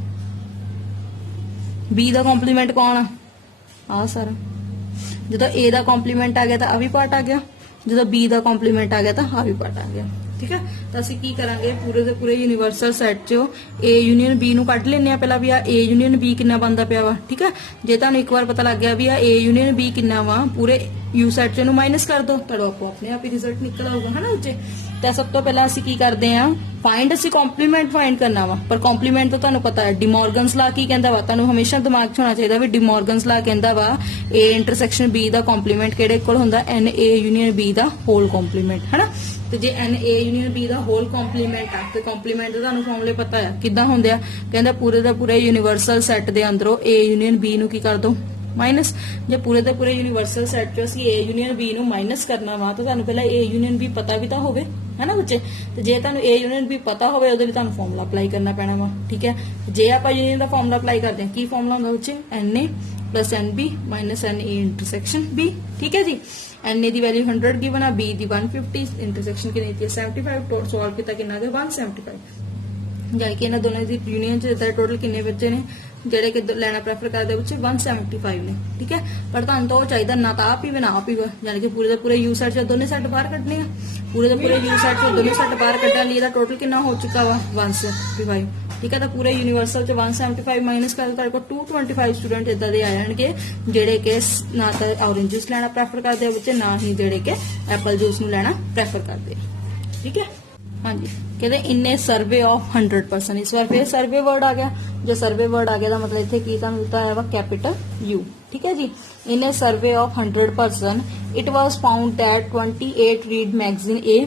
ਬੀ ਦਾ ਕੰਪਲੀਮੈਂਟ ਕੌਣ ਆ ਸਾਰਾ। ਜਦੋਂ A ਦਾ ਕੰਪਲੀਮੈਂਟ ਆ ਗਿਆ ਤਾਂ ਆ ਵੀ ਪਾਰਟ ਆ ਗਿਆ, ਜਦੋਂ B ਦਾ ਕੰਪਲੀਮੈਂਟ ਆ ਗਿਆ ਤਾਂ ਆ ਵੀ ਪਾਰਟ ਆ ਗਿਆ। ਠੀਕ ਹੈ, ਤਾਂ ਅਸੀਂ ਕੀ ਕਰਾਂਗੇ, ਪੂਰੇ ਦੇ ਪੂਰੇ ਯੂਨੀਵਰਸਲ ਸੈੱਟ 'ਚੋਂ A ਯੂਨੀਅਨ B ਨੂੰ ਕੱਢ ਲੈਣੇ ਆ ਪਹਿਲਾਂ ਵੀ ਆ A ਯੂਨੀਅਨ B ਕਿੰਨਾ ਬਣਦਾ ਪਿਆ ਵਾ। ਠੀਕ ਹੈ, ਜੇ ਤੁਹਾਨੂੰ ਇੱਕ ਵਾਰ ਪਤਾ ਲੱਗ ਗਿਆ ਵੀ ਆ A ਯੂਨੀਅਨ B ਕਿੰਨਾ ਵਾ, ਪੂਰੇ ਯੂ ਸੈੱਟ 'ਚ ਇਹਨੂੰ ਮਾਈਨਸ ਕਰ ਦੋ, ਤੁਹਾਡਾ ਆਪਣੇ ਆਪ ਹੀ ਰਿਜ਼ਲਟ ਨਿਕਲ ਆਊਗਾ, ਹਨਾ ਉੱਚੇ। ਤਾਂ ਸਭ ਤੋਂ ਪਹਿਲਾਂ ਅਸੀਂ ਕੀ ਕਰਦੇ ਆ, ਫਾਈਂਡ ਅਸੀਂ ਕੰਪਲੀਮੈਂਟ ਫਾਈਂਡ ਕਰਨਾ ਵਾ। ਪਰ ਕੰਪਲੀਮੈਂਟ ਤਾਂ ਤੁਹਾਨੂੰ ਪਤਾ ਹੈ ਡਿਮੋਰਗਨਸ ਲਾ ਕੀ ਕਹਿੰਦਾ ਵਾ, ਤੁਹਾਨੂੰ ਹਮੇਸ਼ਾ ਦਿਮਾਗ 'ਚ ਹੋਣਾ ਚਾਹੀਦਾ ਵੀ ਡਿਮੋਰਗਨਸ ਲਾ ਕਹਿੰਦਾ ਵਾ A ਇੰਟਰਸੈਕਸ਼ਨ B ਦਾ ਕੰਪਲੀਮੈਂਟ ਕਿਹੜੇ ਕੋਲ ਹੁੰਦਾ, ਐਨ A ਯੂਨੀਅਨ B ਦਾ ਹੋਲ ਕੰਪਲੀਮੈਂਟ, ਹਨਾ। ਤੇ ਜੇ ਐਨ A ਯੂਨੀਅਨ B ਦਾ ਹੋਲ ਕੰਪਲੀਮੈਂਟ ਆ ਤੇ ਕੰਪਲੀਮੈਂਟ ਦਾ ਤੁਹਾਨੂੰ ਫਾਰਮੂਲੇ ਪਤਾ ਆ ਕਿੱਦਾਂ ਹੁੰਦੇ ਆ। ਕਹਿੰਦਾ ਪੂਰੇ ਦਾ ਪੂਰੇ ਯੂਨੀਵਰਸਲ ਸੈੱਟ ਦੇ ਅੰਦਰੋਂ A ਯੂਨੀਅਨ B ਨੂੰ ਕੀ ਕਰ ਦੋ, ਮਾਈਨਸ। ਜੇ ਪੂਰੇ ਦੇ ਪੂਰੇ ਯੂਨੀਵਰਸਲ ਸੈੱਟ 'ਚੋਂ ਅਸੀਂ A ਯੂਨੀਅਨ B ਨੂੰ ਮਾਈਨਸ ਕਰਨਾ ਵਾ ਤਾਂ ਤੁਹਾਨੂੰ ਪਹਿਲਾਂ A ਯੂਨੀਅਨ B ਪਤਾ ਵੀ ਤਾਂ ਹੋਵੇ, ਹਨਾ ਬੱਚੇ। ਤੇ ਜੇ ਤੁਹਾਨੂੰ A ਯੂਨੀਅਨ B ਪਤਾ ਹੋਵੇ ਉਹਦੇ ਲਈ ਤੁਹਾਨੂੰ ਫਾਰਮੂਲਾ ਅਪਲਾਈ ਕਰਨਾ ਪੈਣਾ ਵਾ। ਠੀਕ ਹੈ, ਜੇ ਆਪਾਂ ਯੂਨੀਅਨ ਦਾ ਫਾਰਮੂਲਾ ਅਪਲਾਈ ਕਰਦੇ ਹਾਂ, ਕੀ ਫਾਰਮੂਲਾ ਹੁੰਦਾ ਬੱਚੇ, NA plus NB minus NA intersection B। ਠੀਕ ਹੈ ਜੀ, NA ਦੀ ਵੈਲਿਊ 100 ਗਿਵਨ ਆ, B ਦੀ 150, ਇੰਟਰਸੈਕਸ਼ਨ ਕਿੰਨੀ ਦਿੱਤੀ ਹੈ 75, ਟੋਟਲ ਸੋਲਵ ਕੀਤਾ ਕਿੰਨਾ ਦੇ 175। ਜਾਈ ਕਿ ਇਹਨਾਂ ਦੋਨਾਂ ਦੀ ਯੂਨੀਅਨ 'ਚ ਟੋਟਲ ਕਿੰਨੇ ਬੱਚੇ ਨੇ ਜਿਹੜੇ ਕਿ ਲੈਣਾ ਪ੍ਰੈਫਰ ਕਰਦੇ ਬੱਚੇ, 175 ਨੇ। ਠੀਕ ਹੈ, ਪਰ ਤੁਹਾਨੂੰ ਤਾਂ ਉਹ ਚਾਹੀਦਾ ਨਾ ਤਾਂ ਆਪ ਹੀ ਨਾ ਆਪ ਹੀ, ਯਾਨੀ ਕਿ ਪੂਰੇ ਦੇ ਪੂਰੇ ਯੂ ਸੈਟ 'ਚ ਦੋਨੇ ਸੈੱਟ ਬਾਹਰ ਕੱਢਣੇ ਆ। ਪੂਰੇ ਦੇ ਪੂਰੇ ਯੂ ਸੈਟ 'ਚ ਦੋਨੇ ਸੈੱਟ ਬਾਹਰ ਕੱਢਣ ਲਈ ਇਹਦਾ ਟੋਟਲ ਕਿੰਨਾ ਹੋ ਚੁੱਕਾ ਵਾ, 175। ਠੀਕ ਹੈ, ਤਾਂ ਪੂਰੇ ਯੂਨੀਵਰਸਲ 'ਚ 175 ਮਾਈਨਸ ਕਰ ਤੁਹਾਡੇ ਕੋਲ 225 ਸਟੂਡੈਂਟ ਇਦਾਂ ਦੇ ਆ ਜਾਣਗੇ ਜਿਹੜੇ ਕਿ ਨਾ ਤਾਂ ਔਰੇਂਜ ਜੂਸ ਲੈਣਾ ਪ੍ਰੈਫਰ ਕਰਦੇ ਆ ਬੱਚੇ, ਨਾ ਹੀ ਜਿਹੜੇ ਕਿ ਐਪਲ ਜੂਸ ਨੂੰ ਲੈਣਾ ਪ੍ਰੈਫਰ ਕਰਦੇ ਆ। ਠੀਕ ਹੈ, ਹਾਂਜੀ। ਕਹਿੰਦੇ ਇਨ ਸਰਵੇ ਆਫ 100%, ਇਸ ਵਾਰ ਫਿਰ ਸਰਵੇ ਵਰਡ ਆ ਗਿਆ। ਜੋ ਸਰਵੇ ਵਰਡ ਆ ਗਿਆ ਦਾ ਮਤਲਬ ਇੱਥੇ ਕੀ ਤੁਹਾਨੂੰ ਦਿੱਤਾ ਹੋਇਆ ਵਾ, ਕੈਪੀਟਲ U। ਠੀਕ ਹੈ ਜੀ, in survey of 100% it was found that 28 read magazine A।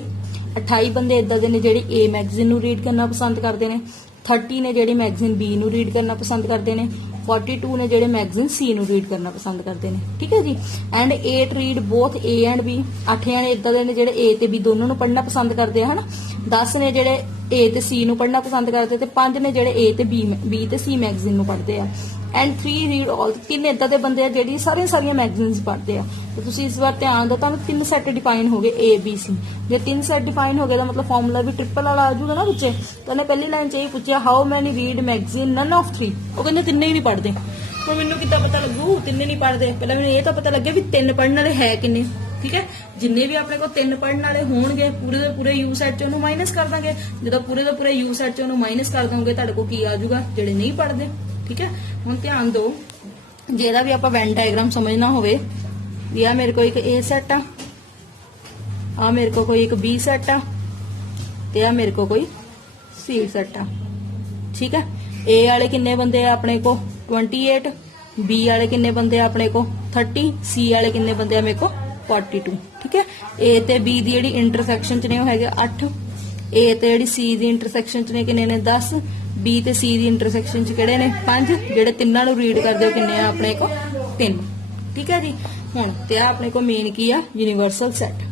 28 ਬੰਦੇ ਇਦਾਂ ਦੇ ਨੇ ਜਿਹੜੇ A ਮੈਗਜ਼ੀਨ ਨੂੰ ਰੀਡ ਕਰਨਾ ਪਸੰਦ ਕਰਦੇ ਨੇ, 30 ਨੇ ਜਿਹੜੇ ਮੈਗਜ਼ੀਨ B ਨੂੰ ਰੀਡ ਕਰਨਾ ਪਸੰਦ ਕਰਦੇ ਨੇ, 42 ਨੇ ਜਿਹੜੇ ਮੈਗਜ਼ੀਨ C ਨੂੰ ਰੀਡ ਕਰਨਾ ਪਸੰਦ ਕਰਦੇ ਨੇ। ਠੀਕ ਹੈ ਜੀ, and 8 read both A and B। 8 ਜਣੇ ਇਦਾਂ ਦੇ ਨੇ ਜਿਹੜੇ A ਤੇ B ਦੋਨੋਂ ਨੂੰ ਪੜ੍ਹਨਾ ਪਸੰਦ ਕਰਦੇ ਆ, ਹਨਾ। 10 ਨੇ ਜਿਹੜੇ A ਤੇ C ਨੂੰ ਪੜ੍ਹਨਾ ਪਸੰਦ ਕਰਦੇ ਤੇ 5 ਨੇ ਜਿਹੜੇ A ਤੇ B ਤੇ C ਮੈਗਜ਼ੀਨ ਨੂੰ ਪੜ੍ਹਦੇ ਆ। ਐਂਡ 3 ਰੀਡ ਆਲ। 3 ਇਦਾਂ ਦੇ ਬੰਦੇ ਆ ਜਿਹੜੀ ਸਾਰੀਆਂ ਮੈਗਜ਼ੀਨਸ ਪੜ੍ਹਦੇ ਆ। ਤੇ ਤੁਸੀਂ ਇਸ ਵਾਰ ਧਿਆਨ ਦਿਓ, ਤੁਹਾਨੂੰ 3 ਸੈੱਟ ਡਿਫਾਈਨ ਹੋ ਗਏ A B C। ਜੇ 3 ਸੈੱਟ ਡਿਫਾਈਨ ਹੋ ਗਏ ਦਾ ਮਤਲਬ ਫਾਰਮੂਲਾ ਵੀ ਟ੍ਰਿਪਲ ਵਾਲਾ ਆ ਜਾਊਗਾ ਨਾ ਬੱਚੇ। ਤਾਂ ਉਹਨੇ ਪਹਿਲੀ ਲਾਈਨ 'ਚ ਇਹ ਪੁੱਛਿਆ how many read magazine, none of 3। ਉਹ ਕਹਿੰਦੇ ਤਿੰਨੇ ਹੀ ਨਹੀਂ ਪੜ੍ਹਦੇ। ਹੁਣ ਮੈਨੂੰ ਕਿੱਦਾਂ ਪਤਾ ਲੱਗੂ ਤਿੰਨੇ ਨਹੀਂ ਪੜ੍ਹਦੇ, ਪਹਿਲਾਂ ਮੈਨੂੰ ਇਹ ਤਾਂ ਪਤਾ ਲੱਗੇ ਵੀ 3 ਪੜ੍ਹਨ ਵਾਲੇ ਹੈ ਕਿੰਨੇ। ਠੀਕ ਹੈ, ਜਿੰਨੇ ਵੀ ਆਪਣੇ ਕੋਲ 3 ਪੜ੍ਹਨ ਵਾਲੇ ਹੋਣਗੇ ਪੂਰੇ ਦੇ ਪੂਰੇ ਯੂ ਸੈਟ 'ਚ ਉਹਨੂੰ ਮਾਈਨਸ ਕਰ ਦਾਂਗੇ। ਜਦੋਂ ਪੂਰੇ ਦੇ ਪੂਰੇ ਯੂ ਸੈਟ 'ਚ ਉਹਨੂੰ ਮਾਈਨਸ ਕਰ ਦੋਗੇ ਤੁਹਾਡੇ ਕੋਲ ਕੀ ਆ ਜਾਊਗਾ, ਜਿਹੜੇ ਨਹੀਂ ਪੜ੍ਹਦੇ। ਠੀਕ ਹੈ, ਹੁਣ ਧਿਆਨ ਦਿਓ, ਜੇ ਇਹਦਾ ਵੀ ਆਪਾਂ ਵੈਨ ਡਾਇਗਰਾਮ ਸਮਝਣਾ ਹੋਵੇ ਵੀ ਆ ਮੇਰੇ ਕੋਲ ਇੱਕ A ਸੈਟ ਆ, आ मेरे को कोई एक बी सैट आ ते आ मेरे को कोई सी सैट आ। ठीक है, ए वाले किन्ने बंदे आ अपने को 28, बी वाले किन्ने बंदे आ अपने को 30, सी वाले किन्ने बंदे आ मेरे को 42। ठीक है, ए ते बी दी जेहड़ी इंटरसैक्शन च ने वो हैगे 8, ए ते जेहड़ी सी दी इंटरसैक्शन च ने किन्ने ने 10, बी ते सी दी इंटरसैक्शन च किहड़े ने 5, जेहड़े तिन्नां नूं रीड करदे हो किन्ने आ अपने को 3। ठीक है जी, हुण ते आ अपने को मेन की आ यूनीवर्सल सैट।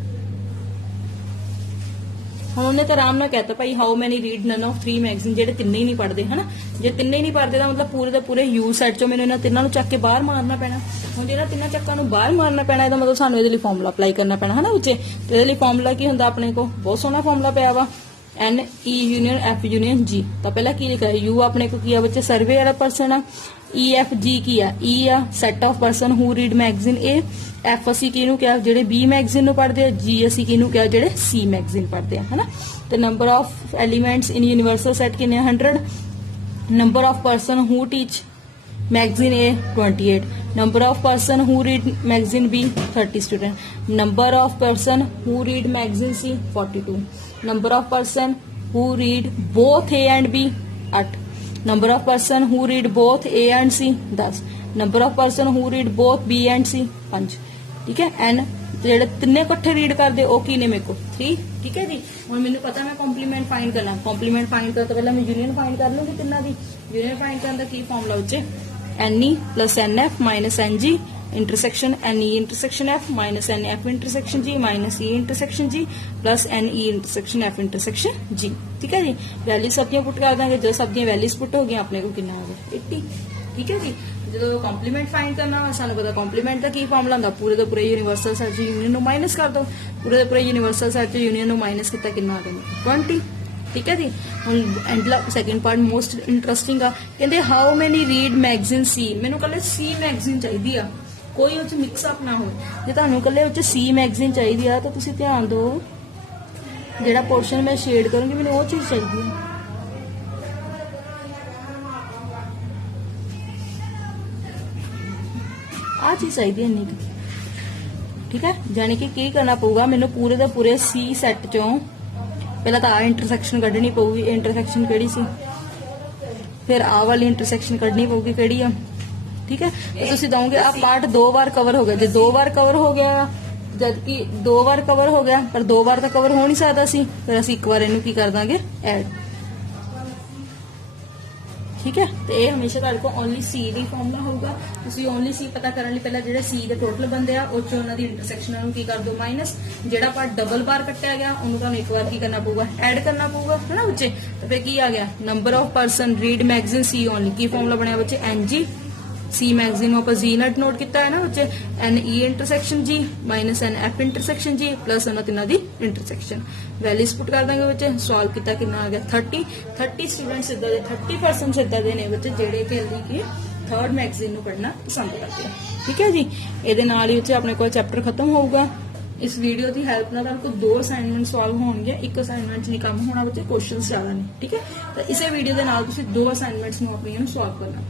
ਹੁਣ ਉਹਨੇ ਤਾਂ ਆਰਾਮ ਨਾਲ ਕਹਿਤਾ ਭਾਈ how many read none of 3 magazine, ਜਿਹੜੇ ਤਿੰਨੇ ਹੀ ਨਹੀਂ ਪੜ੍ਹਦੇ ਹਨਾ। ਜੇ ਤਿੰਨੇ ਹੀ ਨਹੀਂ ਪੜ੍ਹਦੇ ਤਾਂ ਮਤਲਬ ਪੂਰੇ ਦਾ ਪੂਰੇ ਯੂ ਸੈਟ ਚੋਂ ਮੈਨੂੰ ਇਹਨਾਂ ਤਿੰਨਾਂ ਨੂੰ ਚੱਕ ਕੇ ਬਾਹਰ ਮਾਰਨਾ ਪੈਣਾ। ਹੁਣ ਜਿਹੜਾ ਤਿੰਨਾਂ ਚੱਕਾਂ ਨੂੰ ਬਾਹਰ ਮਾਰਨਾ ਪੈਣਾ ਇਹਦਾ ਮਤਲਬ ਸਾਨੂੰ ਇਹਦੇ ਲਈ ਫਾਰਮੂਲਾ ਅਪਲਾਈ ਕਰਨਾ ਪੈਣਾ ਹਨਾ ਉੱਚੇ। ਤੇ ਇਹਦੇ ਲਈ ਫਾਰਮੂਲਾ ਕੀ ਹੁੰਦਾ ਆਪਣੇ ਕੋਲ, ਬਹੁਤ ਸੋਹਣਾ ਫਾਰਮੂਲਾ ਪਿਆ ਵਾ N E union F union G. तो पहला की लिखा है, यू अपने को किया बच्चे सर्वे वाला पर्सन है, ई एफ जी किया ई आ set of person who read magazine A, F असी किनू क्या जेडे बी मैगजीन नु पढ़ते हैं, जी असी किनू क्या जेडे सी मैगजीन पढ़ते हैं है ना। तो number of elements in universal set किन्ने 100, number of person who teach magazine A 28, number of person who read magazine B 30 student, number of person who read magazine C 42, number of person who read both A and B 8, number of person who read both A and C 10, number of person who read both B and C 5। ठीक है, N ਜਿਹੜੇ ਤਿੰਨੇ ਇਕੱਠੇ read ਕਰਦੇ ਉਹ ਕੀ ਨੇ ਮੇਰੇ ਕੋਲ 3। ਠੀਕ ਹੈ ਜੀ, ਹੁਣ ਮੈਨੂੰ ਪਤਾ ਮੈਂ ਕੰਪਲੀਮੈਂਟ ਫਾਈਂਡ ਕਰਨਾ। ਕੰਪਲੀਮੈਂਟ ਫਾਈਂਡ ਕਰਨ ਤੋਂ ਪਹਿਲਾਂ ਮੈਂ ਯੂਨੀਅਨ ਫਾਈਂਡ ਕਰ ਲੂੰਗੀ ਤਿੰਨਾਂ ਦੀ। ਯੂਨੀਅਨ ਫਾਈਂਡ ਕਰਨ ਦਾ ਕੀ ਫਾਰਮੂਲਾ ਉੱਚੇ NE plus NF minus NG intersection NE intersection F minus NF intersection G minus E intersection G plus NE intersection F intersection G। ठीक है जी, वैल्यू सबदियां पुट कर देंगे। जो सबदियां वैल्यूज पुट हो गई अपने को कितना हो गया 80। ठीक है जी, जो कंप्लीमेंट फाइंड करना हो सानू पता कंप्लीमेंट का की फॉर्मूला होंदा, पूरे दा पूरे यूनिवर्सल सेट च यूनियन नु माइनस कर दो, पूरे दा पूरे यूनिवर्सल सेट च यूनियन नु माइनस कितना कितना आ गया 20। ठीक है जी, ਹੁਣ and second part most interesting ਆ। ਕਹਿੰਦੇ ਹਾਊ ਮੈਨੀ ਰੀਡ ਮੈਗਜ਼ੀਨ ਸੀ, ਮੈਨੂੰ ਕੱਲੇ ਸੀ ਮੈਗਜ਼ੀਨ ਚਾਹੀਦੀ ਆ, ਕੋਈ ਉਹ ਚ ਮਿਕਸ ਅਪ ਨਾ ਹੋਵੇ। ਜੇ ਤੁਹਾਨੂੰ ਕੱਲੇ ਉਹ ਚ ਸੀ ਮੈਗਜ਼ੀਨ ਚਾਹੀਦੀ ਆ ਤਾਂ ਤੁਸੀਂ ਧਿਆਨ ਦਿਓ, ਜਿਹੜਾ ਪੋਰਸ਼ਨ ਮੈਂ ਸ਼ੇਡ ਕਰੂੰਗੀ ਮੈਨੂੰ ਉਹ ਚੀਜ਼ ਚਾਹੀਦੀ ਆ। ਆ ਚੀਜ਼ ਚਾਹੀਦੀ ਹੈ ਨਹੀਂ। ਠੀਕ ਹੈ, ਜਾਨੀ ਕਿ ਕੀ ਕਰਨਾ ਪਊਗਾ ਮੈਨੂੰ ਪੂਰੇ ਦਾ ਪੂਰੇ ਸੀ ਸੈੱਟ ਚੋਂ ਪਹਿਲਾਂ ਤਾਂ ਆ ਇੰਟਰਸੈਕਸ਼ਨ ਕੱਢਣੀ ਪਊਗੀ। ਇੰਟਰਸੈਕਸ਼ਨ ਕਿਹੜੀ ਸੀ, ਫਿਰ ਆ ਵਾਲੀ ਇੰਟਰਸੈਕਸ਼ਨ ਕੱਢਣੀ ਪਊਗੀ ਕਿਹੜੀ ਆ। ਠੀਕ ਹੈ, ਤੇ ਤੁਸੀਂ ਦਓਗੇ ਆ ਪਾਰਟ 2 ਵਾਰ ਕਵਰ ਹੋ ਗਿਆ। ਜੇ 2 ਵਾਰ ਕਵਰ ਹੋ ਗਿਆ, ਜਦ ਕਿ 2 ਵਾਰ ਕਵਰ ਹੋ ਗਿਆ ਪਰ 2 ਵਾਰ ਤਾਂ ਕਵਰ ਹੋ ਨਹੀਂ ਸਕਦਾ ਸੀ, ਫਿਰ ਅਸੀਂ ਇੱਕ ਵਾਰ ਇਹਨੂੰ ਕੀ ਕਰ ਦਾਂਗੇ ਐਡ। ठीक है, तो ये हमेशा तुहाडे कोल ओनली सी दी फॉर्मूला होगा। तुसीं ओनली सी पता करने लई पहले जिहड़े सी दे टोटल बंदे आ उह चों उन्हां दी इंटरसैक्शनां नूं की कर दो माइनस, जिहड़ा पार्ट डबल बार कट्टिया गया उहनूं तुहानूं एक बार की करना पऊगा ऐड करना पऊगा है ना बच्चे। तो फिर की आ गया number of person read magazine C only, की फॉर्मूला बनया बच्चे NG सी मैगजीन आप जी नोट किया है ना बच्चे, NE इंटरसैक्शन जी माइनस NF इंटरसैक्शन जी प्लस उन्होंने तिना दी इंटरसैक्शन। वैल्यूज पुट कर देंगे बच्चे, सॉल्व किया कितना आ गया 30 स्टूडेंट्स इदा दे 30% इदा दे ने बच्चे जेडे कि थर्ड मैगजीन नूं पढ़ना पसंद करते हैं। ठीक है जी, ये नाल ही अपने को चैप्टर खत्म होगा। इस वीडियो की हेल्प नाल तुहानूं 2 असाइनमेंट सॉल्व होणगे, एक असाइनमेंट नहीं काम होना बच्चे, क्वेश्चंस ज़्यादा नहीं। ठीक है, तो इसे वीडियो के नाल तुसीं 2 असाइनमेंट्स नूं अपणियां नूं सॉल्व करना।